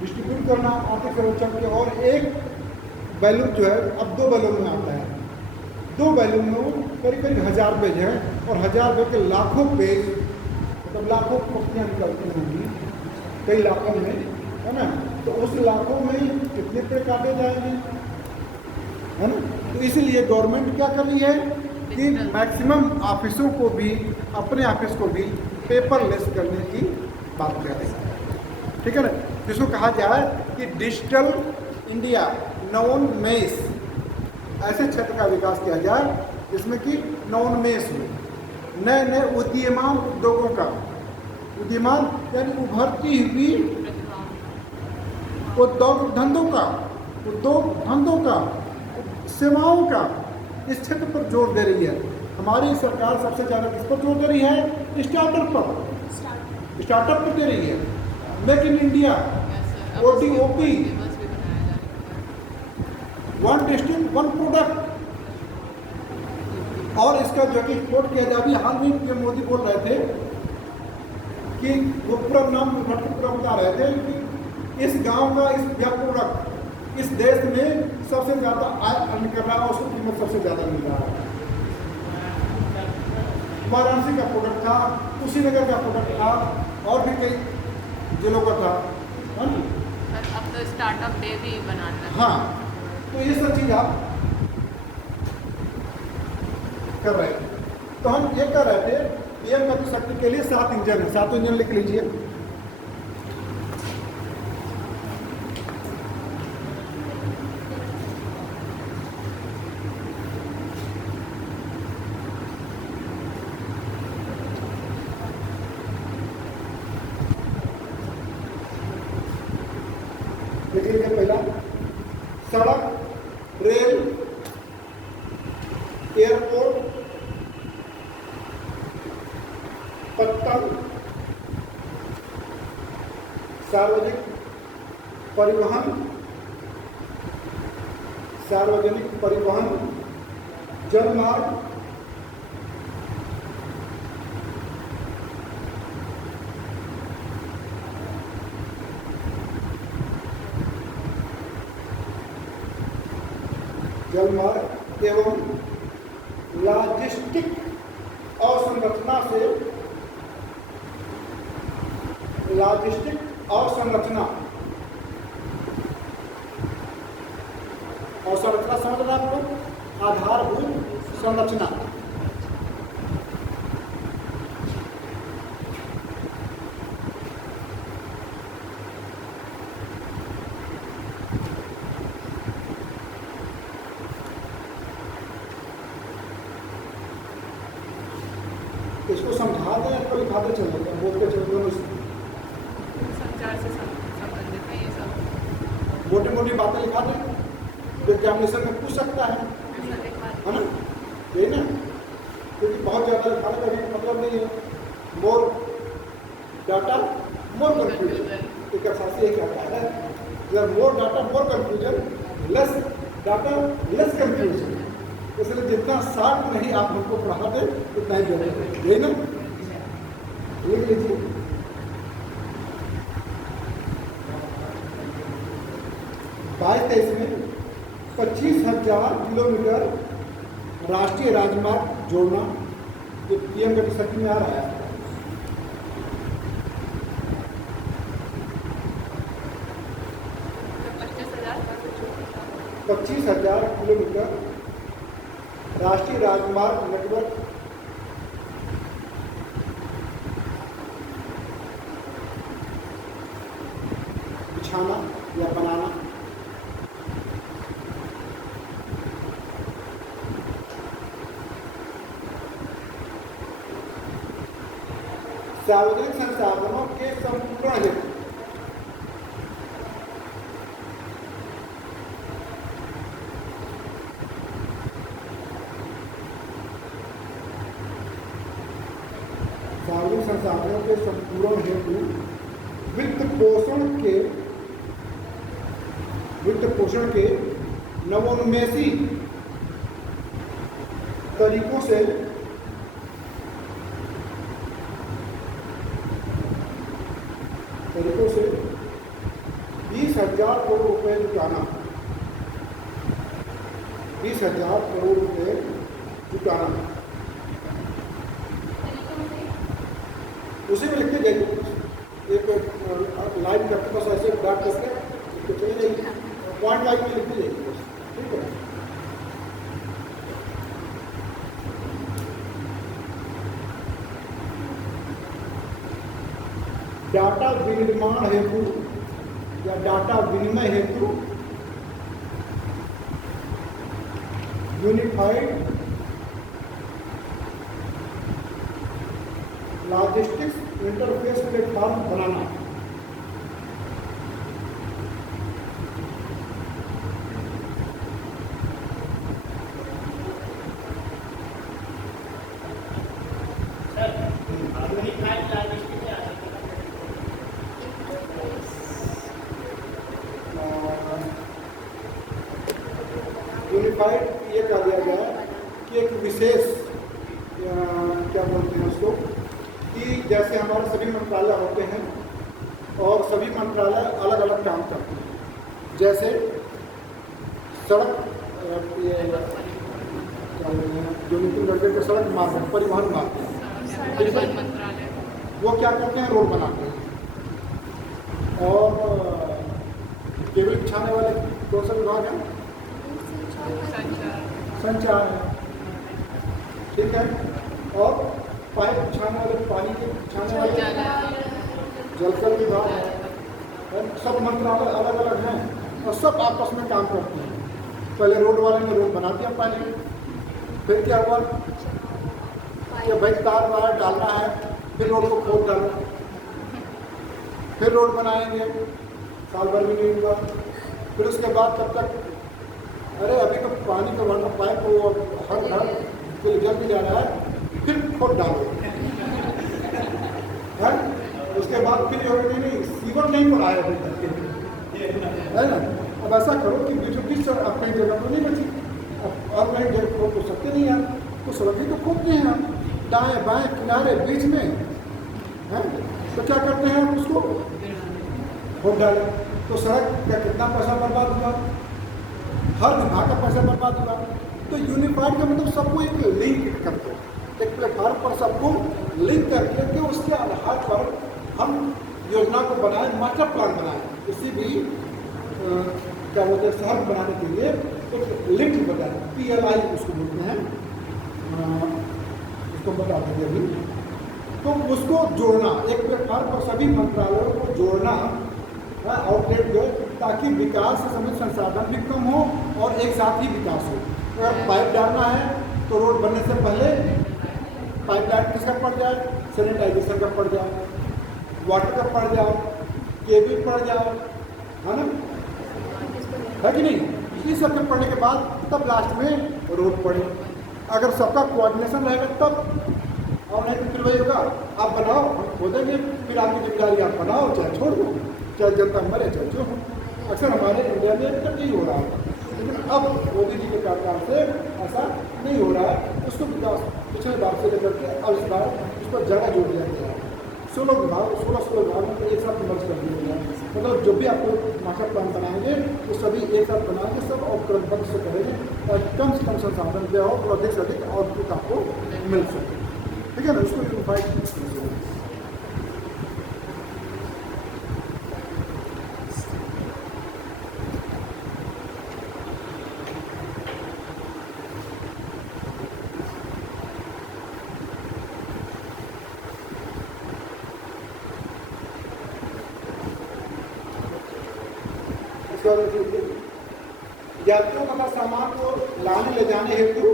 डिस्ट्रीब्यूट करना आर्थिक सर्वेक्षण के। और एक बैलून जो है अब 2 बैलून में आता है, 2 बैलून में करीब 1000 पेज हैं, और 1000 पेज के लाखों पेज, मतलब लाखों पंक्तियाँ निकलती होंगी कई लाखों में, है ना। तो उस लाखों में कितने पेड़ काटे जाएंगे, है ना। तो इसलिए गवर्नमेंट क्या कर रही है कि मैक्सिमम ऑफिसों को भी, अपने ऑफिस को भी पेपरलेस करने की बात कर रही है, ठीक है ना। जिसको कहा जाए कि डिजिटल इंडिया, नवोन्मेष, ऐसे क्षेत्र का विकास किया जाए जिसमें कि नवोन्मेष हो, नए नए उदीयमान उद्योगों का, उदीयमान यानी उभरती हुई उद्योग धंधों का, सेवाओं का इस क्षेत्र पर जोर दे रही है। हमारी सरकार सबसे ज़्यादा किस पर जोर दे रही है? स्टार्टअप पर, स्टार्टअप पर दे रही है। Make in India, ODOP, one district one product. और इसका जो कि एक्सपोर्ट किया जाए, अभी हाल में पीएम मोदी बोल रहे थे कि वो पूरा नाम पूरा बता रहे थे कि इस गांव का यह प्रोडक्ट इस देश में सबसे ज़्यादा आय अर्न कर रहा है और उसको कीमत सबसे ज़्यादा मिल रहा है। वाराणसी का प्रोडक्ट था, कुशीनगर का प्रोडक्ट था और भी कई जिलों का था। अब तो स्टार्टअप डे भी बनाना। हाँ, तो ये सब चीज़ आप कर रहे थे। तो हम ये कर रहे थे पीएम गति शक्ति के लिए 7 इंजन है, 7 इंजन लिख लीजिए। लिख लीजिए पहला सड़क, रेल, एयरपोर्ट, पत्तन, सार्वजनिक परिवहन, जलमार्ग, एवं लॉजिस्टिक अवसंरचना समझ रहे आप लोग? आधारभूत संरचना। इसको समझा दें तो लिखाते चलते हैं, बोलते चलते संचार से संबंधित है ये सब। मोटी मोटी बातें लिखा दें तो एग्जामिनेशन में पूछ सकता है ना? यही ना, क्योंकि बहुत ज़्यादा लिखाने का भी मतलब नहीं है। मोर डाटा मोर कंफ्यूजन, एक अर्थात ये कहता है मोर data more confusion, less data less confusion. इसलिए जितना शार्ट नहीं आप हमको पढ़ा दें उतना ही बेहतर है, यही ना? लिख लीजिए। बाईस 23 में 25,000 किलोमीटर राष्ट्रीय राजमार्ग जोड़ना, जो पीएम गति शक्ति में आ रहा है। तो 25,000 किलोमीटर राष्ट्रीय राजमार्ग नेटवर्क बिछाना या बनाना। सार्वजनिक संसाधनों के संपूर्ण हेतु सार्वजनिक संसाधनों के संपूर्ण हेतु वित्त पोषण के नवोन्मेषी तरीकों से तरीकों से 20,000 करोड़ रुपए जुटाना, 20,000 करोड़ रुपए जुटाना। उसी में लिखते जाइए, एक लाइन करके बस ऐसे डाट करके तो चले जाइए, पॉइंट वाइज में लिखते जाइए बस, ठीक है। डाटा विनिर्माण हेतु या डाटा विनिमय हेतु यूनिफाइड लॉजिस्टिक्स इंटरफेस प्लेटफॉर्म बनाना। यूनिफाइड ये कहा दिया गया है कि एक विशेष क्या बोलते हैं उसको, कि जैसे हमारे सभी मंत्रालय होते हैं और सभी मंत्रालय अलग अलग काम करते हैं। जैसे सड़क ये क्या बोलते हैं, जो नितिन गडकरी के सड़क मार्ग है, परिवहन मार्ग है, परिवहन मंत्रालय वो क्या करते हैं, रोड बनाते हैं। और केबल बिछाने वाले कौन सा विभाग है, संचार है, ठीक है। और पाइप बिछाने वाले, पानी के बिछाने वाले जलकर विभाग है। सब मंत्रालय अलग अलग हैं और सब आपस में काम करते हैं। पहले रोड वाले ने रोड बना दिया पहले, फिर क्या हुआ कि भाई तार वायर डालना है, फिर रोड को खोद डालना, फिर रोड बनाएंगे, साल भर भी नहीं हुआ। फिर उसके बाद तब तक अरे अभी तो पानी का वाला पाइप वो हर घर फिर जल भी जा रहा है, फिर खोद डालो है। उसके बाद फिर नहीं सीवर नहीं बनाया है ना। अब ऐसा करो कि बीचों बीच अपनी जगह तो नहीं बची, अब और कहीं जगह खोद तो सकते नहीं यार, तो सड़क ही तो खोदते हैं हम, दाएँ बाएँ किनारे बीच में है। तो क्या करते हैं हम उसको खोद डालें, तो सड़क का कितना पैसा बर्बाद हुआ, हर विभाग का पैसा बर्बाद हुआ। तो यूनिफाइड का मतलब सबको एक लिंक करके, एक प्लेटफॉर्म पर सबको लिंक करके कि उसके आधार पर हम योजना को बनाएं, मास्टर प्लान बनाएं। किसी भी क्या बोलते हैं शहर बनाने के लिए एक लिंक बनाएं, PLI उसको बोलते हैं, उसको बता देंगे अभी। तो उसको जोड़ना, एक प्लेटफॉर्म पर सभी मंत्रालयों को जोड़ना, आउटलेट जो, ताकि विकास से संबंधित संसाधन भी कम हो और एक साथ ही विकास हो। अगर पाइप डालना है तो रोड बनने से पहले पाइपलाइन किसका पड़ जाए, सैनिटाइजेशन का पड़ जाए, वाटर का पड़ जाए, केबल पड़ जाए, है ना, है कि नहीं। इसी सब के पड़ने के बाद तब लास्ट में रोड पड़े। अगर सबका कोऑर्डिनेशन रहेगा तब, और नहीं तो फिर वही होगा, आप बनाओ हम खोदेंगे, फिर आपकी जिम्मेदारी आप बनाओ चाहे छोड़ दो, चाहे जनता मरे चाहे जो हो। अक्सर हमारे इंडिया में तब यही हो रहा है, लेकिन अब मोदी जी के कार्यकाल से ऐसा नहीं हो रहा है। उसको विकास पिछले बार से लेकर के अब इस बार उस पर ज़्यादा जोर दिया गया है। 16 विभागों को एक साथ मर्ज कर दिया गया। मतलब जो भी आपको मास्टर प्लान बनाएंगे वो सभी एक साथ बनाएंगे, सब और क्रमबद्ध से करेंगे और कम से कम संसाधन दिया हो और अधिक से अधिक आउटपुट आपको मिल सके, ठीक है ना। उसको यूनिफाइड यात्रियों तथा सामान को लाने ले जाने हेतु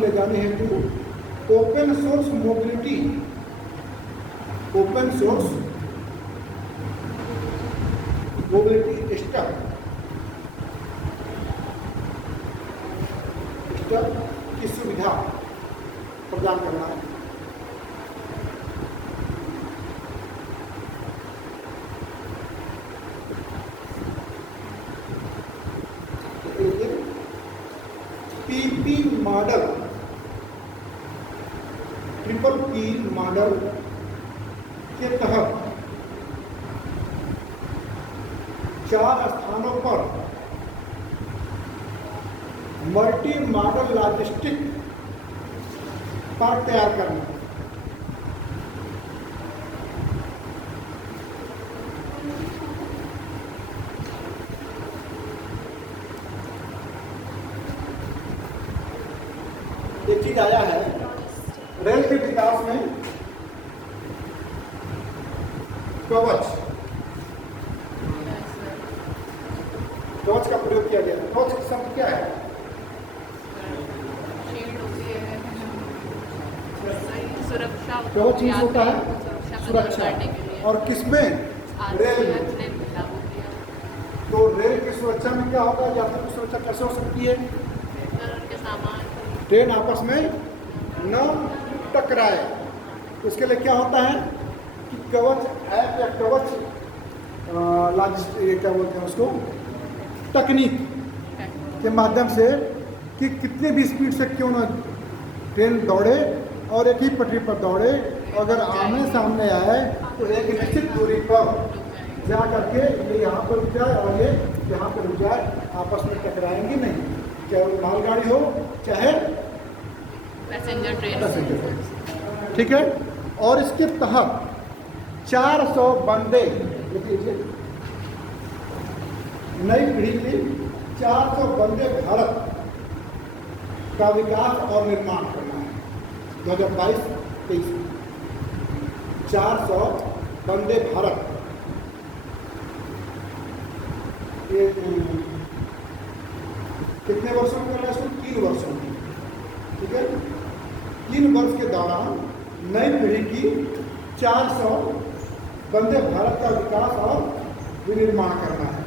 ले जाने हेतु ओपन सोर्स मोबिलिटी स्टब की सुविधा प्रदान करना है। PP मॉडल, PP मॉडल के तहत 4 स्थानों पर मल्टी मॉडल लॉजिस्टिक पार्क तैयार करना। एक चीज आया है रेल के विकास में, कवच का प्रयोग किया गया। कवच का शब्द क्या है? कवच यूज होता है सुरक्षा, और किसमें? रेल में। तो रेल की सुरक्षा में क्या होगा, यात्री की सुरक्षा कैसे हो सकती है? ट्रेन आपस में न टकराए। उसके लिए क्या होता है कि कवच ऐप या कवच ये क्या बोलते हैं उसको, तकनीक के माध्यम से कि कितने भी स्पीड से क्यों ना ट्रेन दौड़े और एक ही पटरी पर दौड़े, अगर आमने सामने आए तो एक निश्चित दूरी पर जा करके ये यहाँ पर रुक जाए और ये यहाँ पर रुक जाए, आपस में टकराएंगी नहीं, चाहे वो मालगाड़ी हो चाहे पैसेंजर ट्रेन। ठीक है। और इसके तहत 400 बंदे, लिख लीजिए, नई पीढ़ी की 400 बंदे भारत का विकास और निर्माण करना है 2022-23 में। 400 वंदे भारत, ये कितने वर्षों में करना है इसको? 3 वर्षों में। ठीक है। 3 वर्ष के दौरान नई पीढ़ी की 400 वंदे भारत का विकास और विनिर्माण करना है।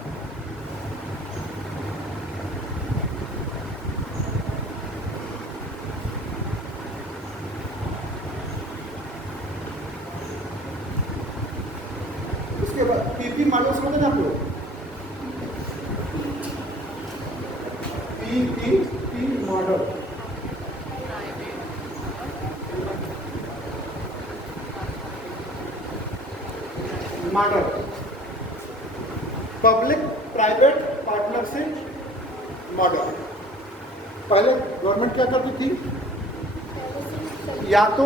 उसके बाद पीपी मॉडल समझे ना आप लोग? PPP model, model public private partnership model. पहले गवर्नमेंट क्या करती थी? या तो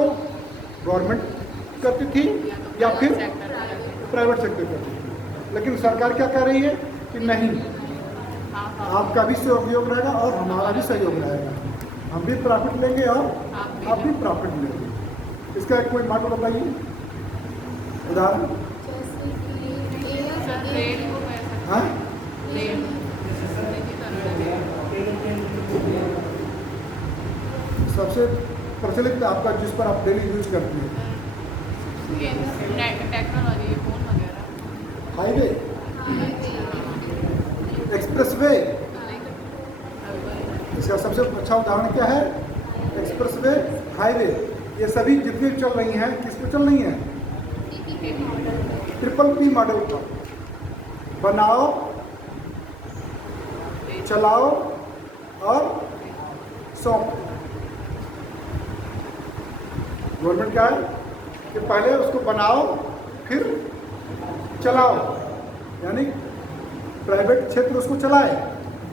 गवर्नमेंट करती थी या फिर प्राइवेट सेक्टर करती थी। लेकिन सरकार क्या कर रही है कि नहीं, आपका भी सहयोग रहेगा और हमारा भी सहयोग रहेगा, हम भी प्रॉफिट लेंगे और आप भी प्रॉफिट लेंगे। इसका कोई मॉडल बताइए, उदाहरण। हाँ, सबसे प्रचलित आपका जिस पर आप डेली यूज करती हैं, टेक्नोलॉजी, फोन वगैरह, हाईवे, एक्सप्रेसवे। इसका सबसे अच्छा उदाहरण क्या है? Expressway, highway. ये सभी जितनी चल रही हैं किस पे चल रही हैं? ट्रिपल पी मॉडल पर। बनाओ, चलाओ और सौंपो। गवर्नमेंट क्या है कि पहले उसको बनाओ फिर चलाओ, यानी प्राइवेट क्षेत्र उसको चलाए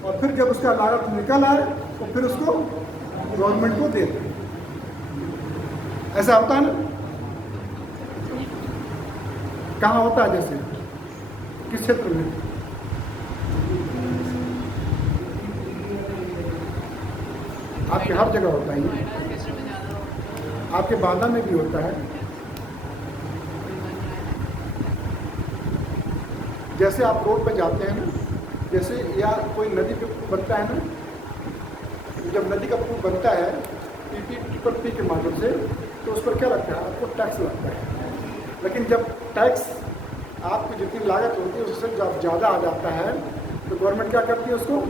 और फिर जब उसका लागत निकल आए तो फिर उसको गवर्नमेंट को दे दे। ऐसा होता है ना? कहाँ होता है? जैसे किस क्षेत्र में? आपके हर जगह होता है ये, आपके बांदा में भी होता है। जैसे आप रोड पे जाते हैं ना, जैसे या कोई नदी पे बनता है ना, जब नदी का पुल बनता है ट्रिपल पी के माध्यम से, तो उस पर क्या लगता है? आपको टैक्स लगता है। लेकिन जब टैक्स आपकी जितनी लागत होती है उससे जब ज़्यादा आ जाता है तो गवर्नमेंट क्या करती है? उसको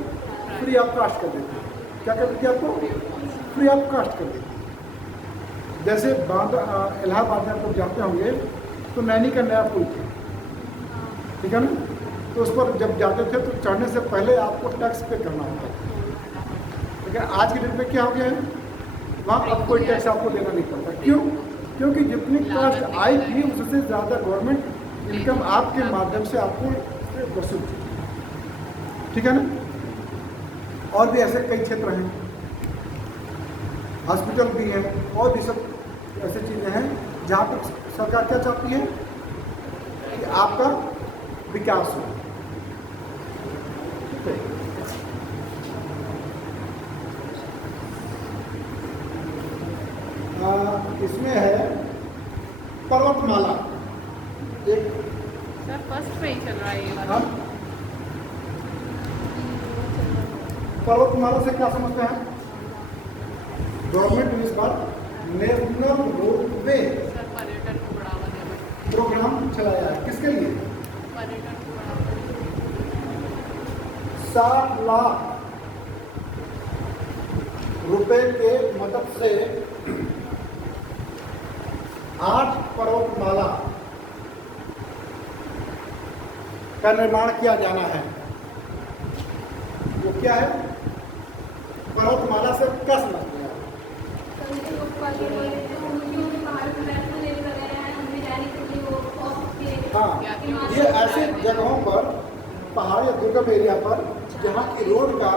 फ्री ऑफ कास्ट कर देती है। क्या कर देती है? आपको फ्री ऑफ कास्ट कर देती है। जैसे बांदा इलाहाबाद में आप लोग जाते होंगे तो नैनी का नया पुल था, ठीक है ना? तो उस पर जब जाते थे तो चढ़ने से पहले आपको टैक्स पे करना होता था। लेकिन आज की डेट में क्या हो गया है? वहाँ अब कोई टैक्स आपको देना नहीं पड़ता। क्यों? क्योंकि जितनी कास्ट आई थी उससे ज़्यादा गवर्नमेंट इनकम आपके माध्यम से आपको वसूल, ठीक है ना? और भी ऐसे कई क्षेत्र हैं, हॉस्पिटल भी हैं और भी सब ऐसी चीज़ें हैं जहाँ पर सरकार क्या चाहती है कि आपका विकास हो। इसमें है पर्वतमाला, एक सर फर्स्ट पे ही चल रहा है ये वाला। हाँ? पर्वतमाला से क्या समझते हैं? गवर्नमेंट ने इस बार नेशनल रोपवे सर पर्यटन को बढ़ावा देना, प्रोग्राम चलाया है। किसके लिए? पर्यटन को बढ़ावा देना। 60 लाख रुपए के मदद से 8 पर्वतमाला का निर्माण किया जाना है। वो क्या है? पर्वतमाला से क्या समझते हैं? हाँ, ये ऐसे जगहों पर, पहाड़ या दुर्गम एरिया पर जहाँ की रोड का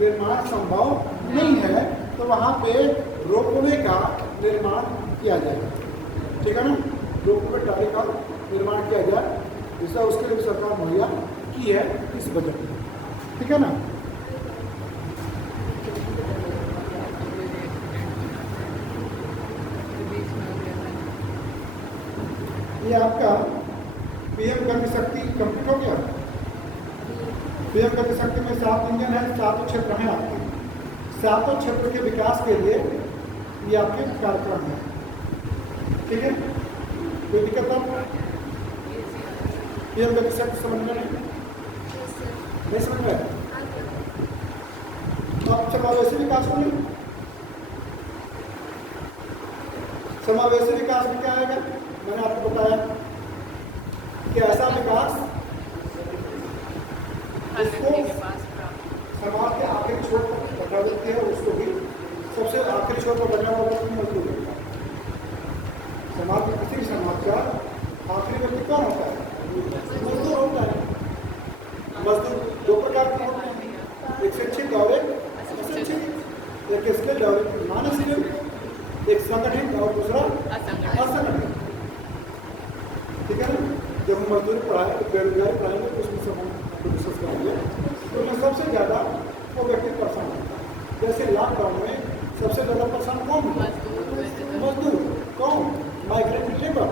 निर्माण संभव नहीं है, तो वहाँ पे रोपवे का निर्माण किया जाएगा। ठीक है ना? रोपवे टाली का निर्माण किया जाए, जिसका उसके लिए सरकार मुहैया की है इस बजट में। ठीक है ना? ये आपका पीएम गति शक्ति कंप्लीट हो गया। पीएम गति शक्ति में 7 इंजन है, 7 क्षेत्र हैं आपके। 7 क्षेत्र के विकास के लिए ये आपके कार्यक्रम है। ठीक है? कोई दिक्कत आपको? पीएम गति शक्ति समझ में नहीं समझ में? तो आप समावेशी विकास को नहीं, समावेशी विकास में क्या आएगा? मैंने आपको बताया कि ऐसा विकास जिसको समाज के आखिरी छोर पर बना देते हैं, उसको भी सबसे आखिरी छोर पर बनने वाला मजदूर होता है। समाज में किसी भी समाज का आखिरी व्यक्ति कौन होता है? मजदूर होता है। मजदूर 2 प्रकार के होते हैं, एक शिक्षित और एक अशिक्षित, एक स्किल्ड और एक नॉन स्किल्ड, एक संगठित और दूसरा असंगठित। ठीक है ना? जब हम मजदूरी पढ़ाए तो बेरोजगारी पढ़ाएंगे तो उसमें से हम डिस्कस करेंगे। तो उसमें सबसे ज़्यादा वो व्यक्ति परेशान होता है। जैसे लॉकडाउन में सबसे ज़्यादा परेशान कौन हुआ? मजदूर। कौन? Migrant labour.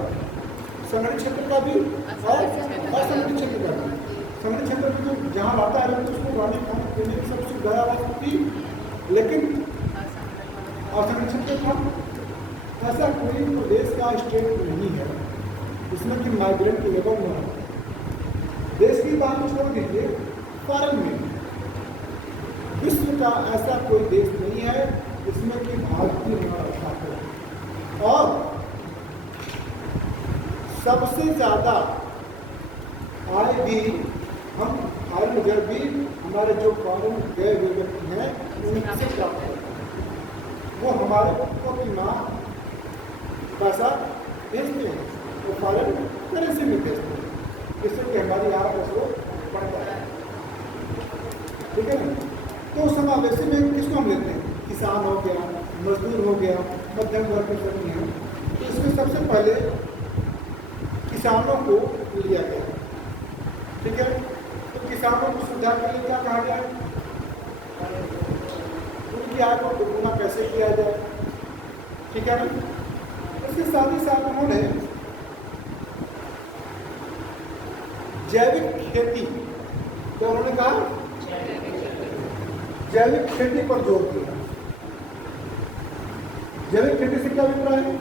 संगठित क्षेत्र का भी और असंगठित क्षेत्र का भी। संगठित क्षेत्र में तो जहाँ रहता है तो उसको रहने खाने पीने की सब सुविधा होती, लेकिन असंगठित क्षेत्र का ऐसा कोई प्रदेश का स्टेट नहीं है इसमें कि माइग्रेंट लेबर न हो। देश की बात छोड़ दीजिए, फॉरेन में विश्व का ऐसा कोई देश नहीं है जिसमें कि भारतीय होना रखा है। और सबसे ज़्यादा आय भी हम आय नजर भी हमारे जो फॉरेन गए हुए व्यक्ति हैं उनसे प्राप्त करते हैं। वो हमारे बच्चों की माँ पैसा भेजते हैं, वो फॉरेन करेंसी में भेजते हैं, जिससे कि हमारी आय को बढ़ता है। ठीक है ना? तो समावेशी में किसको हम लेते हैं? किसान हो गया, मजदूर हो गया, मध्यम वर्ग की श्रेणी है। तो इसमें सबसे पहले किसानों को लिया गया। ठीक है? तो किसानों को सुविधा के लिए क्या कहा गया है? उनकी आय को दोगुना कैसे किया जाए। ठीक है ना? इसके साथ ही साथ उन्होंने जैविक खेती, तो उन्होंने कहा जैविक खेती पर जोर दिया। जैविक खेती से क्या अभिप्राय है?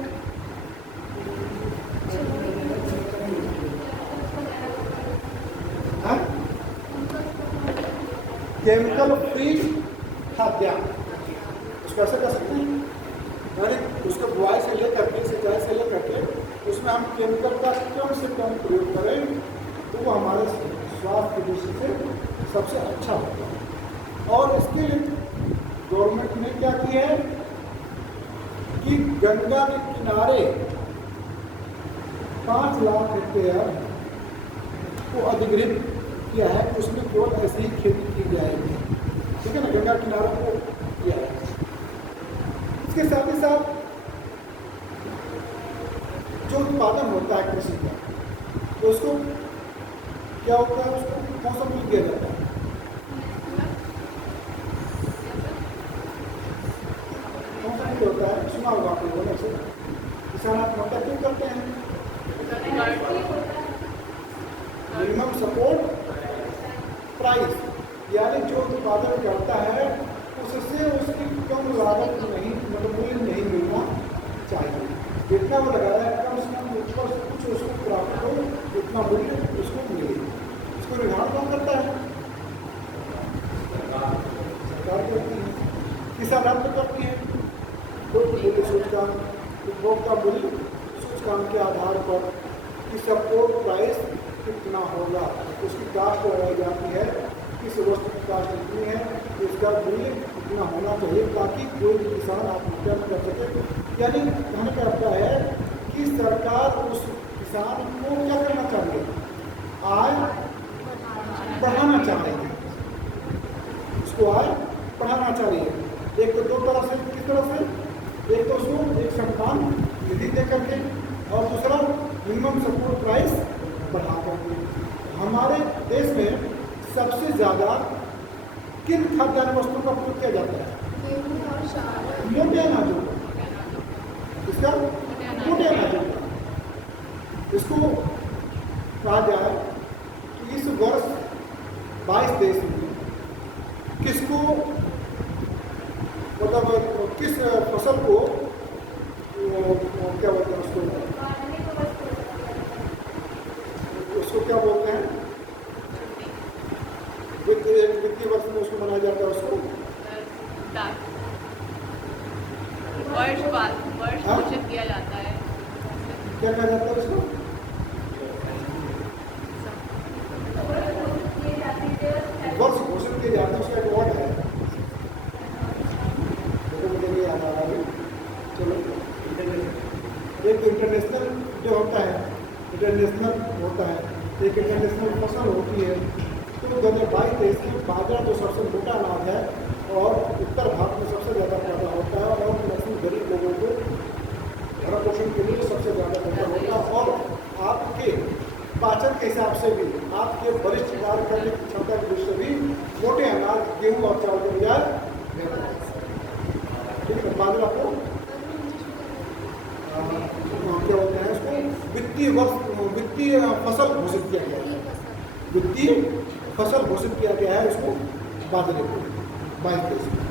केमिकल फ्री खाद्यान्न, उसको ऐसे कर सकते हैं, यानी उसको बुआई से लेकर के, सिंचाई से लेकर के उसमें हम केमिकल का कम से कम प्रयोग करें तो वो हमारे स्वास्थ्य की दृष्टि से सबसे अच्छा होगा। और इसके लिए गवर्नमेंट ने क्या किया है कि गंगा के किनारे 5 लाख हेक्टेयर को अधिग्रहित किया है, उसमें केवल ऐसी ही खेती की जाएगी। ठीक है ना? गंगा किनारे को किया है। इसके साथ ही साथ जो उत्पादन होता है कृषि का, तो उसको क्या होता है? उसको मौसम में दिया जाता है। मौसम भी होता है, सुना होगा आप लोगों ने से। किसान आत्महत्या क्यों करते हैं? मिनिमम सपोर्ट प्राइस, यानी जो उत्पादन करता है उससे उसकी कम लागत नहीं, मतलब मूल्य नहीं मिलना चाहिए। जितना वो लगाया है कम से कम ऊपर से कुछ उसको प्राप्त हो, उतना मूल्य उसको मिले। इसको निर्धारण कौन करता है? सरकार करती है। किसान आत्म करती है। कोई मूल्य सूचकांक, उपभोक्ता मूल्य सूचकांक काम के आधार पर कि सपोर्ट प्राइस कितना होगा, उसकी कास्ट लगाई जाती है, किस वस्तु की कास्ट कितनी है, इसका मूल्य कितना होना चाहिए, ताकि कोई भी किसान आत्महत्या न कर सके। यानी कहने का अर्थ है कि सरकार उस किसान को क्या करना चाहिए, आय बढ़ाना चाहिए, उसको आय बढ़ाना चाहिए। एक तो दो तरह से, किस तरह से, एक तो उसको एक सम्मान निधि दे करके, और दूसरा मिनिमम सपोर्ट प्राइस बढ़ा करके। हमारे देश में सबसे ज़्यादा किन खाद्यान्न वस्तुओं का उपयोग किया जाता है? गेहूं और चावल। मोटे अनाजों का, इसका मोटे अनाजों का। इसको कहा जाए कि इस वर्ष 22 देश में किसको, मतलब किस फसल को क्या बोलते हैं उसको क्या बोलते हैं, वित्तीय वर्ष में उसको मनाया जाता है, उसको वर्ष घोषित किया जाता है। क्या कहा जाता है उसको? वर्ष घोषित किया जाता है, उसका एक वर्ड है, मुझे नहीं याद आ रहा है। चलो, एक इंटरनेशनल जो होता है, इंटरनेशनल होता है, एक इंटरनेशनल फसल होती है। तो 2022-23 में बाजरा जो सबसे मोटा अनाज है और उत्तर भारत में सबसे ज़्यादा पैदा होता है और मैक्सिमम गरीब लोगों को भरण पोषण के लिए सबसे ज़्यादा पैदा होता है, और आपके पाचन के हिसाब से भी, आपके वरिष्ठ कार्य करने की क्षमता की दृष्टि से भी मोटे अनाज गेहूँ और चावल के बजाय ठीक है, बाजरा को क्या बोलते हैं उसको, वित्तीय फसल घोषित किया गया है, वित्तीय फसल घोषित किया गया है उसको, बाजरे को 22 देश में।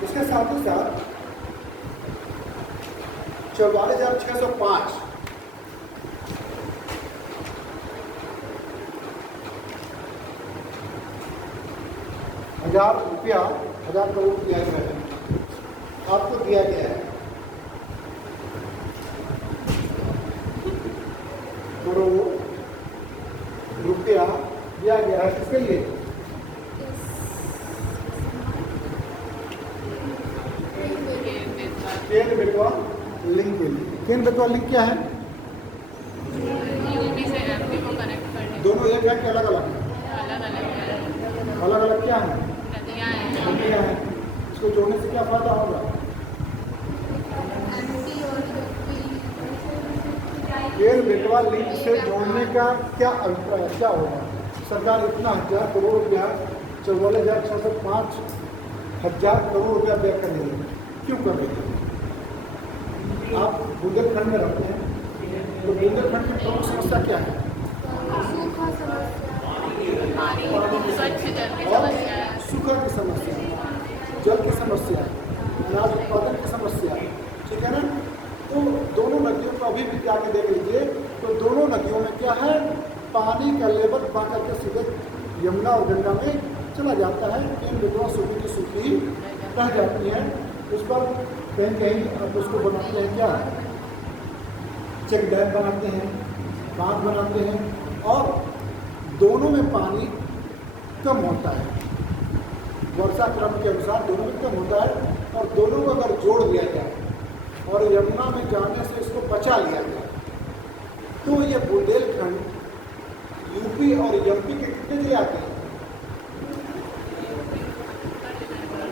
इसके साथ ही साथ 44,605 हजार रुपया, 1000 करोड़ दिया गया है, आपको दिया गया है। करोड़ रुपया दिया गया है, किसके लिए? केंद्र बेतवा लिंक के लिए। केंद्र बेतवा लिंक क्या है? यूपी से एमपी को कनेक्ट करने, दोनों एक है कि अलग अलग है? अलग अलग है, अलग अलग क्या है? नदियाँ हैं। नदियाँ हैं। इसको जोड़ने से क्या फायदा होगा? एमपी और यूपी। केंद्र बेतवा लिंक से जोड़ने का क्या अभिप्राय है, क्या होगा? सरकार इतना 1000 करोड़ रुपया, 44,605 हजार करोड़ रुपया व्यय कर रही है, क्यों कर रही है? आप बुंदेलखंड में रहते हैं, तो बुंदेलखंड की प्रमुख समस्या क्या है? सूखा समस्या, पानी, स्वच्छ जल की और समस्या है, सूखा की समस्या, जल की समस्या, अनाज उत्पादन की समस्या, ठीक है ना? तो दोनों नदियों को अभी भी जाके देख लीजिए, तो दोनों नदियों में क्या है, पानी का लेवल बह करके सीधे यमुना और गंगा में चला जाता है। इन नदियों सूखी की सूखी रह जाती है, उस पर कहीं कहीं आप उसको बनाते हैं, क्या चेक डैम बनाते हैं, बांध बनाते हैं, और दोनों में पानी कम होता है, वर्षा क्रम के अनुसार दोनों में कम होता है, और दोनों को अगर जोड़ दिया जाए और यमुना में जाने से इसको बचा लिया जाए, तो ये बुंदेलखंड यूपी और एमपी के कितने जिले आते हैं?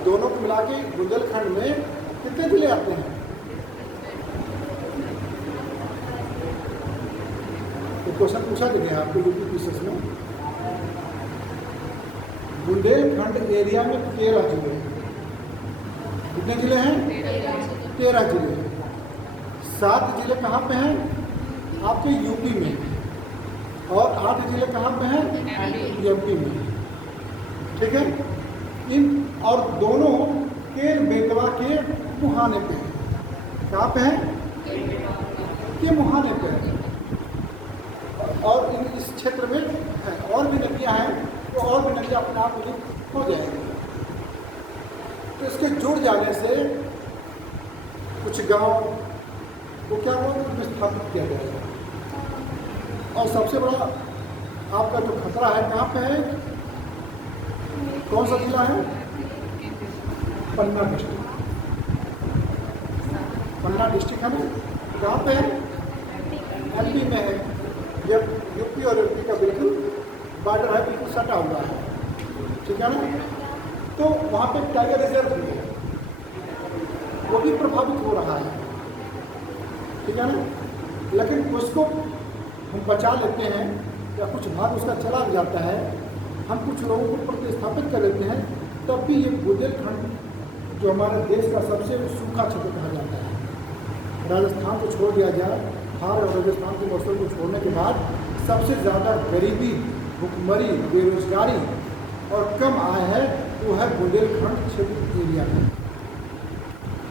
दोनों को मिला के बुंदेलखंड में कितने जिले आते हैं? तो क्वेश्चन पूछा गया आपको यूपी पीसीएस में। बुंदेलखंड एरिया में 13 जिले हैं। कितने जिले हैं? 13 जिले हैं। 7 जिले कहाँ पे हैं? आपके यूपी में। और 8 जिले कहाँ पे हैं? एमपी में। ठीक है, इन और दोनों केन बेतवा के मुहाने पे हैं। कहाँ पे हैं? के मुहाने पे हैं। और इस क्षेत्र में है और भी नदियाँ हैं, तो और भी नदियाँ अपने आप विलुप्त हो जाएंगी। तो इसके जुड़ जाने से कुछ गांव को क्या हुआ, स्थापित किया जाएगा। और सबसे बड़ा आपका जो खतरा है कहाँ पे है? कौन सा जिला है? पन्ना डिस्ट्रिक्ट। पन्ना डिस्ट्रिक्ट है ना, कहाँ पे है? एमपी में है। जब यूपी और एमपी का बिल्कुल बॉर्डर है, बिल्कुल सटा हुआ है। ठीक है ना, तो वहाँ पे टाइगर रिजर्व भी है, वो भी प्रभावित हो रहा है। ठीक है ना, लेकिन उसको हम बचा लेते हैं या कुछ भाग उसका चला जाता है, हम कुछ लोगों को प्रतिस्थापित कर लेते हैं, तब भी ये बुंदेलखंड जो हमारे देश का सबसे सूखा क्षेत्र कहा जाता है। राजस्थान को छोड़ दिया जाए, थार और राजस्थान के मौसम को छोड़ने के बाद सबसे ज़्यादा गरीबी, भुखमरी, बेरोजगारी और कम आय है वो है बुंदेलखंड क्षेत्र एरिया में,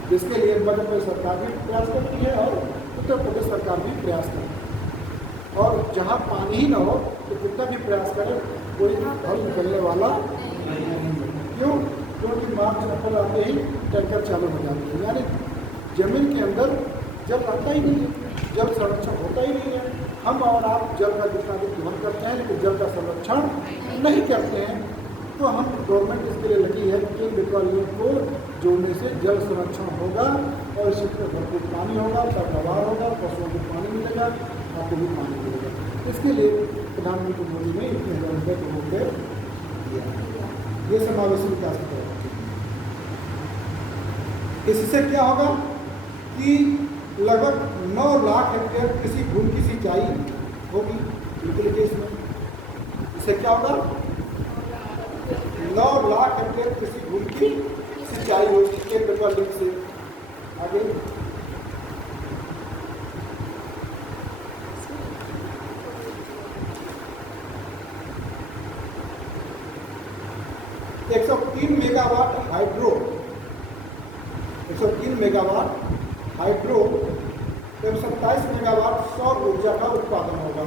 जिसके लिए मध्य प्रदेश सरकार भी प्रयास करती है और उत्तर प्रदेश सरकार भी प्रयास करती है। और जहाँ पानी ही न हो तो कितना भी प्रयास करें कोई हल निकलने वाला नहीं है। क्यों? क्योंकि मार्च अप्रैल आते ही टैंकर चालू हो जाते हैं, यानी जमीन के अंदर जल रहता ही नहीं है, जल संरक्षण होता ही नहीं है। हम और आप जल का जितना भी दोहन करते हैं लेकिन जल का संरक्षण नहीं करते हैं। तो हम गवर्नमेंट इसके लिए लगी है कि बेतवा लिंक को जोड़ने से जल संरक्षण होगा और इसी तरह भरपूर पानी होगा, पैदावार होगा, पशुओं को पानी मिलेगा, आपको भी पानी मिलेगा। इसके लिए प्रधानमंत्री मोदी ने 1,000 रुपये के रूप में दिया। ये समावेशी विकास की तरफ। इससे क्या होगा कि लगभग 9 लाख हेक्टेयर कृषि भूमि की सिंचाई होगी बिल्कुल देश में। इससे क्या होगा? 9 लाख हेक्टेयर कृषि भूमि की सिंचाई होगी एक बेतवा लिंक से। आगे 103 मेगावाट हाइड्रो, 103 मेगावाट हाइड्रो एवं 27 मेगावाट सौर ऊर्जा का उत्पादन होगा।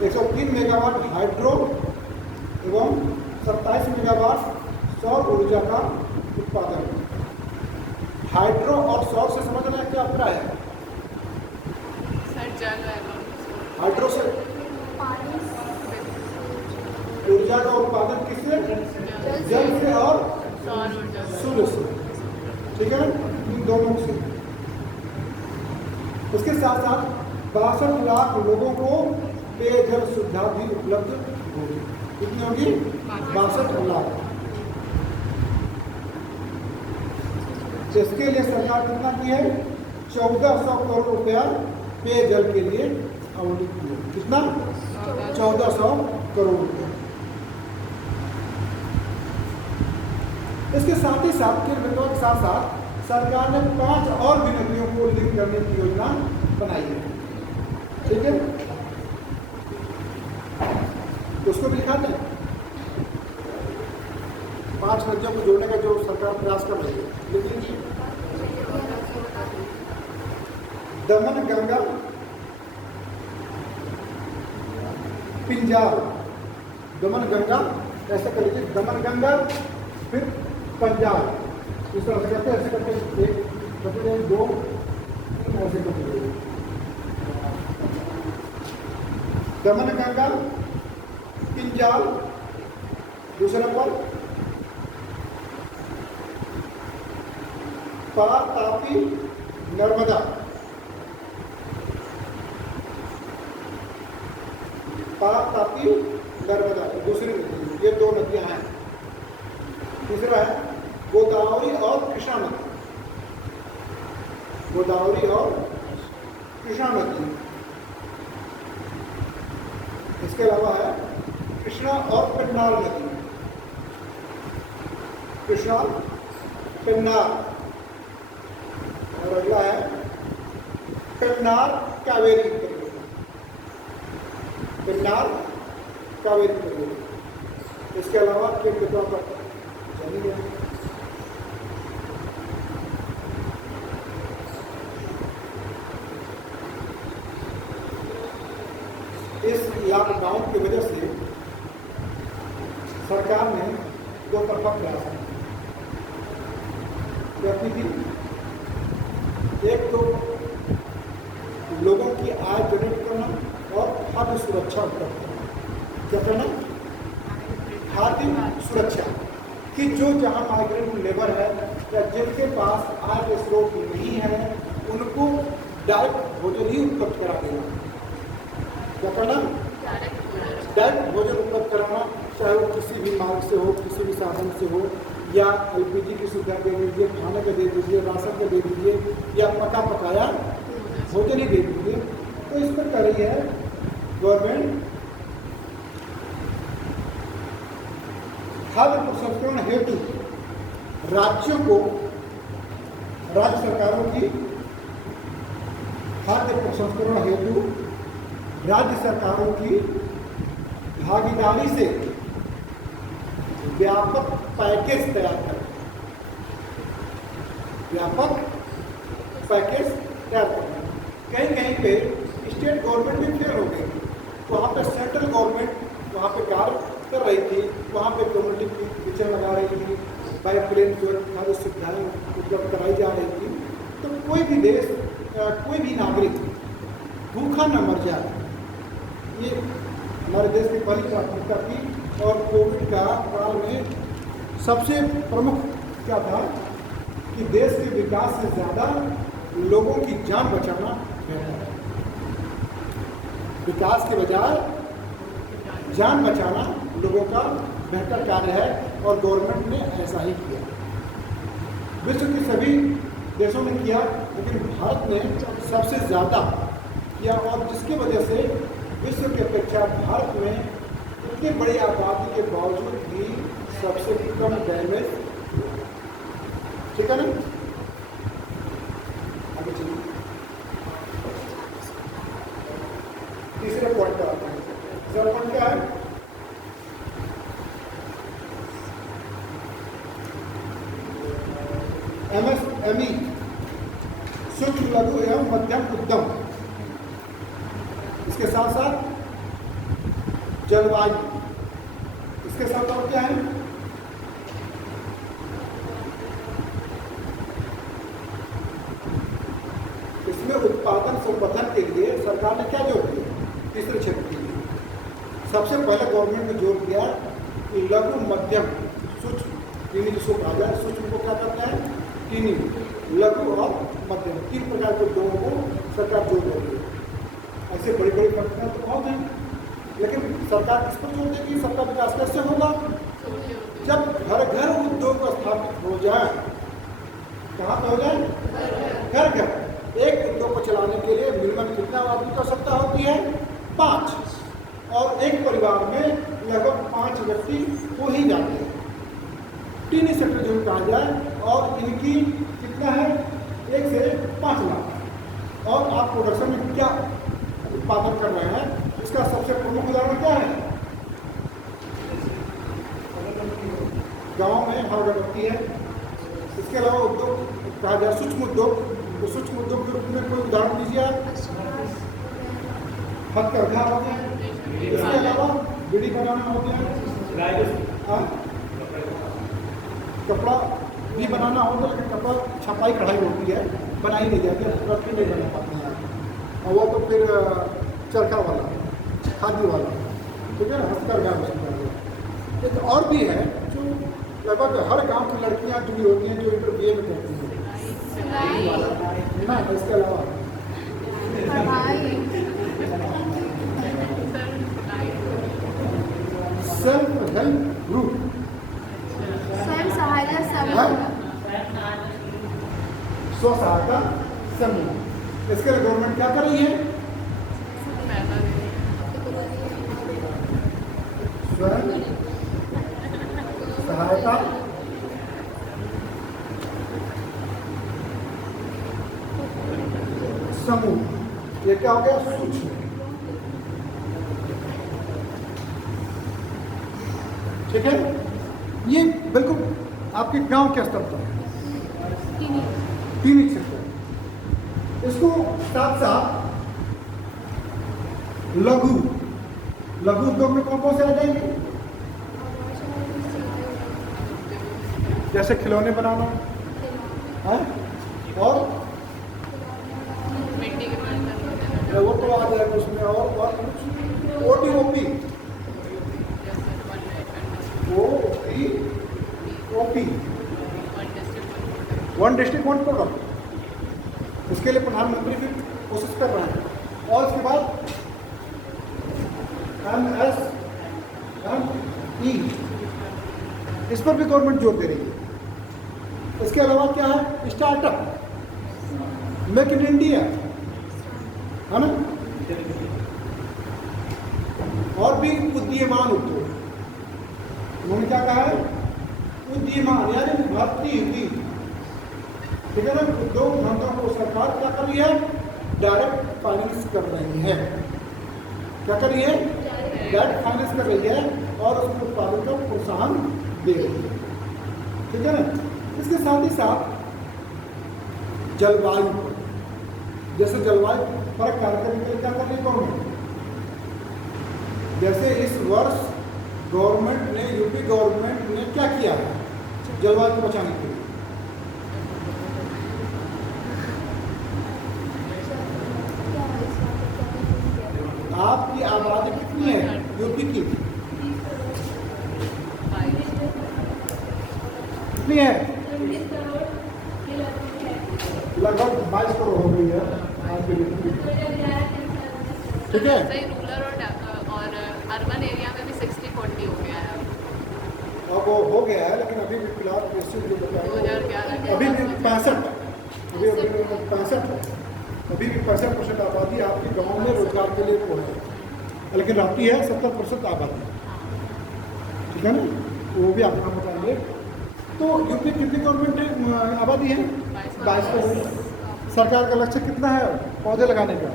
103 मेगावाट हाइड्रो एवं 27 मेगावाट सौर ऊर्जा का उत्पादन। हाइड्रो और सौर से समझना क्या अंतर है? हाइड्रो से ऊर्जा का उत्पादन किससे? जल से और सूर्य से। ठीक है, इन दोनों से। उसके साथ साथ 62 लाख लोगों को पेयजल सुविधा भी उपलब्ध होगी। कितनी होगी? 62 लाख। इसके लिए सरकार कितना की है? 1400 करोड़ रुपया पेयजल के लिए आवंटित किया। कितना? 1400 करोड़ रुपया। इसके साथ ही साथ बेतवा के साथ साथ सरकार ने 5 और भी नदियों को लिंक करने की योजना बनाई है। ठीक है, तो उसको भी दिखाते हैं। 5 नदियों को जोड़ने का जो सरकार प्रयास कर रही है। लेकिन दमन गंगा पंजाब, दमन गंगा ऐसे कर लीजिए, दमन गंगा फिर पंजाब, इस तरह से करते हैं। ऐसे करते एक करते हैं, 2 ऐसे करते हैं। दमन गंगा पंजाब, दूसरा पर पार तापी नर्मदा, पार तापी नर्मदा दूसरी नदी, ये 2 नदियां हैं। तीसरा है गोदावरी और कृष्णा नदी, गोदावरी और कृष्णा नदी। इसके अलावा है कृष्णा और पेन्नार नदी, कृष्णा पेन्नार। और अगला है पेन्नार कावेरी परियोजना, पेन्नार कावेरी परियोजना। इसके अलावा केरकेट्टा का जानी है। इस लॉकडाउन की वजह से सरकार ने दो तरफा प्रयास किया थी। एक तो लोगों की आय जनरेट करना और खाद्य सुरक्षा उपलब्ध करना। क्या करना? खाद्य सुरक्षा कि जो जहां माइग्रेंट लेबर है या जिनके पास आय के स्रोत नहीं है उनको डायरेक्ट भोजन ही उपलब्ध करा देना। क्या करना? डायरेक्ट भोजन उपलब्ध कराना, चाहे वो किसी भी मार्ग से हो, किसी भी साधन से हो, या एलपीजी की सुविधा दे दीजिए, खाने का दे दीजिए, राशन का दे दीजिए, या पका पकाया भोजन ही दे दीजिए। तो इस पर कर रही है गवर्नमेंट खाद्य प्रसंस्करण हेतु राज्यों को, राज्य सरकारों की खाद्य प्रसंस्करण हेतु राज्य सरकारों की भागीदारी से व्यापक पैकेज तैयार करें। व्यापक पैकेज तैयार करना। कहीं कहीं पे स्टेट गवर्नमेंट भी फेल हो गई, वहाँ पे सेंट्रल गवर्नमेंट वहाँ पे कार्य कर रही थी, वहाँ पे कम्युनिटी किचन लगा रही थी, बाई प्लेन जो खाद्य सुविधाएँ उपलब्ध कराई जा रही थी। तो कोई भी देश, कोई भी नागरिक भूखा न मर जाए, ये हमारे देश की पहली प्राथमिकता थी। और कोविड का काल में सबसे प्रमुख क्या था कि देश के विकास से ज़्यादा लोगों की जान बचाना बेहतर है। विकास के बजाय जान बचाना लोगों का बेहतर कार्य है और गवर्नमेंट ने ऐसा ही किया। विश्व के सभी देशों ने किया, लेकिन भारत ने सबसे ज़्यादा किया और जिसकी वजह से विश्व की अपेक्षा भारत में इतनी बड़ी आबादी के बावजूद भी सबसे कम डैमेज। ठीक है ना? आगे चलिए तीसरे पॉइंट पर आते हैं। तीसरा पॉइंट क्या है? MSME, सूक्ष्म लघु एवं मध्यम उद्यम। इसके साथ साथ जलवायु, इसके साथ और क्या है? इसमें उत्पादन संवर्धन के लिए सरकार ने क्या जोर दिया? तीसरे क्षेत्र के लिए सबसे पहले गवर्नमेंट ने जोर दिया कि लघु मध्यम सूक्ष्म, चीनी जिसको कहा जाए, सूक्ष्म को क्या करता है? चीनी, लघु और मध्यम, तीन प्रकार के उद्योगों को सरकार जोर दे रही है। ऐसे बड़ी बड़ी कंपनियां तो बहुत हैं, लेकिन सरकार किस पर जोर देगी? सबका विकास कैसे होगा? जब घर घर उद्योग स्थापित हो जाए। कहाँ पर हो जाए? घर घर। एक उद्योग को चलाने के लिए मिनिमम कितना आदमी की आवश्यकता होती है? 5, और एक परिवार में लगभग 5 व्यक्ति हो ही जाते हैं। टीनी सेक्टर जो कहा जाए, और इनकी कितना है? 1 से 5 लाख। और आप प्रोडक्शन में क्या उत्पादन कर रहे हैं, इसका सबसे प्रमुख उदाहरण क्या है? गांव में अगरबत्ती है। इसके अलावा उद्योग कहा जाए सूक्ष्म उद्योग, तो सूक्ष्म उद्योग के रूप में कोई उदाहरण दीजिए आप। हथकरघा हो गया, इसके अलावा बीड़ी बनाना हो गया, कपड़ा भी बनाना होगा, लेकिन कपड़ा छपाई कढ़ाई होती है, बनाई नहीं जाती है, रस्सी नहीं बना पाते हैं। और वो तो फिर चरखा वाला, खादी वाला, ठीक है ना, हथकरघा। एक और भी है जो लगभग हर गांव की लड़कियां जुड़ी होती हैं, जो इंटरव्यू में करती हैं ना। इसके अलावा सेल्फ हेल्प ग्रुप, स्वयं सहायता समूह, स्व सहायता समूह। इसके लिए गवर्नमेंट क्या कर रही है? स्वयं सहायता समूह। ये क्या हो गया? सूक्ष्म। ठीक है, ये बिल्कुल आपके गांव के स्तर पर तीन सेक्टर। इसको साथ साथ लघु उद्योग में कौन कौन से आ जाएंगे? जैसे खिलौने बनाना है, और मिट्टी के बर्तन वो तो आ जाएगा उसमें, और कुछ OT one district one product, उसके लिए प्रधानमंत्री फिर कोशिश कर रहे हैं। और इसके बाद MSME, इस पर भी गवर्नमेंट जोर दे रही है। इसके अलावा क्या है? स्टार्टअप, मेक इन इंडिया, है ना, और भी उद्यमान उद्योग। उन्होंने क्या कहा है? उद्यमान यानी भर्ती हुई, ठीक है ना। उद्योग धंधों को सरकार क्या कर रही है? डायरेक्ट फाइनेंस कर रही है। क्या कर रही है? डायरेक्ट फाइनेंस कर रही है और उसके उत्पादन का प्रोत्साहन दे रही है, ठीक है ना। इसके साथ ही साथ जलवायु, जैसे जलवायु पर कार्य करने के लिए क्या कर रही है गवर्नमेंट? जैसे इस वर्ष गवर्नमेंट ने, यूपी गवर्नमेंट ने क्या किया है जलवायु को बचाने के लिए? आपकी आबादी कितनी है यूपी की? कितनी है? लगभग 22 करोड़ हो गई है आज के लिए, ठीक है। सही, रूरल और अर्बन एरिया में भी 60-40 हो गया है अब वो हो गया है, लेकिन अभी भी फिलहाल जो बताया 2011 अभी भी 65, अभी 65% आबादी आपके गांव में रोजगार के लिए वो है, लेकिन रहती है 70% आबादी, ठीक है ना। वो भी आप नाम बताएंगे। तो यूपी कितनी गवर्नमेंट है आबादी है? 22%। सरकार का लक्ष्य कितना है पौधे लगाने का?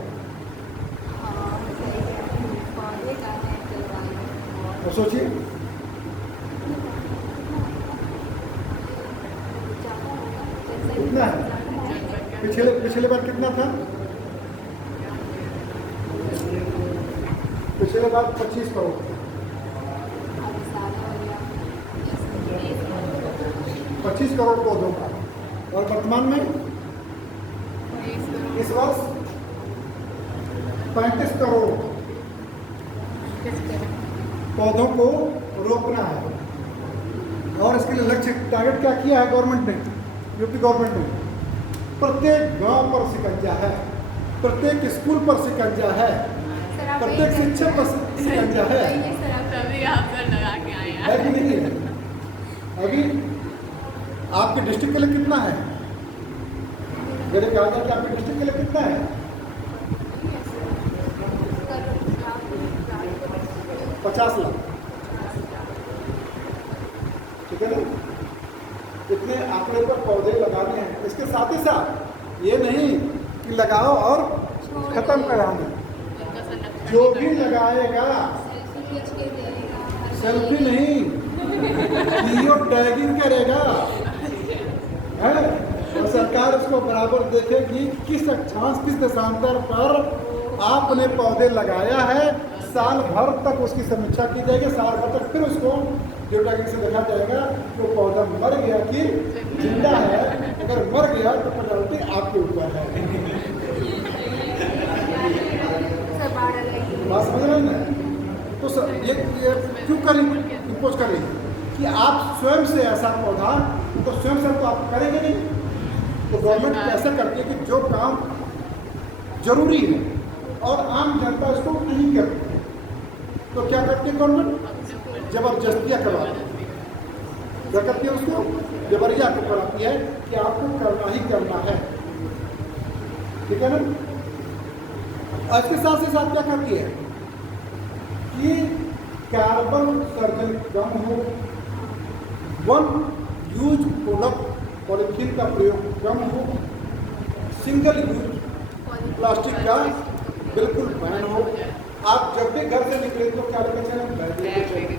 और सोचिए, कितना है? पिछले बार कितना था? पिछले बार 25 करोड़, 25 करोड़ पौधों का, और वर्तमान में इस वर्ष 35 करोड़ पौधों को रोपना है। और इसके लिए लक्ष्य टारगेट क्या किया है गवर्नमेंट ने, यूपी गवर्नमेंट ने? प्रत्येक गांव पर शिकंजा है, प्रत्येक स्कूल पर शिकंजा है, प्रत्येक शिक्षक पर शिकंजा है। तभी आप सर लगा के आए हैं। है कि नहीं है? अभी आपके डिस्ट्रिक्ट के लिए कितना है? मेरे ख्याल से आपके डिस्ट्रिक्ट के लिए कितना है? 50 लाख, ठीक है ना। इतने आंकड़े पर पौधे लगाने हैं। इसके साथ ही साथ ये नहीं कि लगाओ और खत्म कराना, जो भी लगाएगा सेल्फी नहीं, जियो टैगिंग करेगा, है, और सरकार उसको बराबर देखेगी किस अक्षांश, किस देशांतर पर आपने पौधे लगाया है। साल भर तक उसकी समीक्षा की जाएगी, साल भर तक फिर उसको जियो टैगिंग से देखा जाएगा कि वो पौधा मर गया कि जिंदा है। अगर मर गया तो पेनल्टी आपके ऊपर है। बात समझ रहे हैं? तो ये क्यों करेंगे, इम्पोज करेंगे कि आप स्वयं से ऐसा पौधा, तो स्वयं से तो आप करेंगे नहीं। तो गवर्नमेंट ऐसा करती है कि जो काम जरूरी है और आम जनता इसको नहीं करती, तो क्या करती है गवर्नमेंट? जबरदस्तियाँ करवाती है। क्या करती है? उसको जबरिया को कराती है कि आपको करना ही करना है, ठीक है ना। इसके साथ ही साथ क्या करती है कि कार्बन उत्सर्जन कम हो, वन यूज प्रोडक्ट पॉलीथीन का प्रयोग कम हो, सिंगल यूज प्लास्टिक का बिल्कुल बैन हो। आप जब भी घर से निकले तो क्या लेकर चलें? बैग लेकर चलें।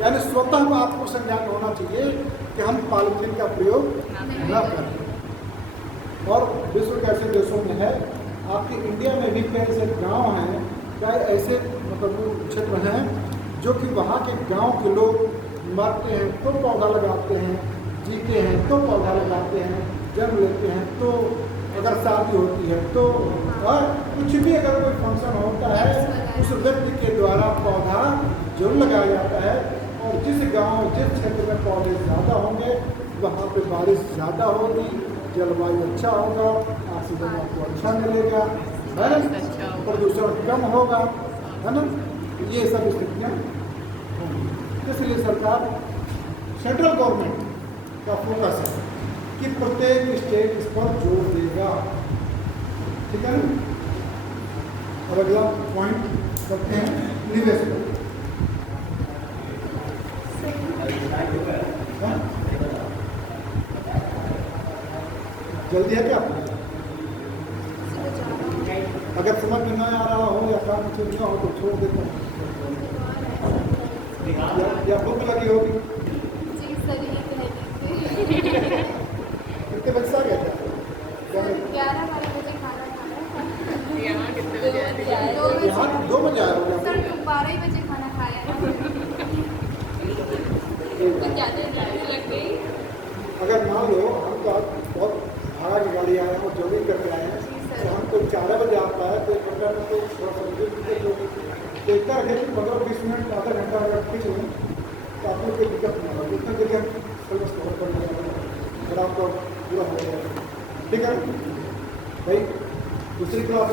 यानी स्वतः आपको संज्ञान होना चाहिए कि हम पॉलीथीन का प्रयोग न करें। और विश्व के ऐसे देशों में है, आपके इंडिया में भी कई ऐसे गांव हैं, कई ऐसे मतलब क्षेत्र हैं जो कि वहाँ के गांव के लोग मरते हैं तो पौधा लगाते हैं, जीते हैं तो पौधा लगाते हैं, जन्म लेते हैं तो, अगर शादी होती है तो, और कुछ भी अगर कोई फंक्शन होता है उस व्यक्ति के द्वारा पौधा जरूर लगाया जाता है। और जिस गांव जिस क्षेत्र में पौधे ज़्यादा होंगे वहाँ पे बारिश ज़्यादा होगी, जलवायु अच्छा होगा, ऑक्सीजन आपको अच्छा मिलेगा, है ना, प्रदूषण कम होगा, है ना, ये सब स्थितियाँ होंगी। इसलिए सरकार, सेंट्रल गवर्नमेंट का फोकस है कि प्रत्येक स्टेट इस पर जोर देगा। ठीक है ना। और अगला पॉइंट करते हैं निवेश पर। हाँ? जल्दी है क्या? अगर समझ में ना आ रहा हो या काम कुछ ना हो तो छोड़ देता हूँ, या भूख लगी होगी। जी सर, ये कहते कितने बजे आ गया था? 11-12 बजे खाना खाना यहाँ कितने बजे आते हैं? 2 बजे। यहाँ 2 बजे आया होगा। सर 12 ही बजे खाना खाया ना। तो क्या देर लग गई? अगर मान लो हम तो बहुत भाड़ा की गाड़ी आए हैं और जॉगिंग करके आए हैं, तो हमको 4 बजे आता है तो 1 घंटा में तो थोड़ा सा तो इतना रखें कि 15-20 मिनट आधा घंटा अगर खींच लें तो आपको कोई दिक्कत नहीं होगा। उतना जल्दी हम सर्विस कवर कर लेंगे अगर आपका पूरा हो जाएगा। ठीक है भाई, दूसरी क्लास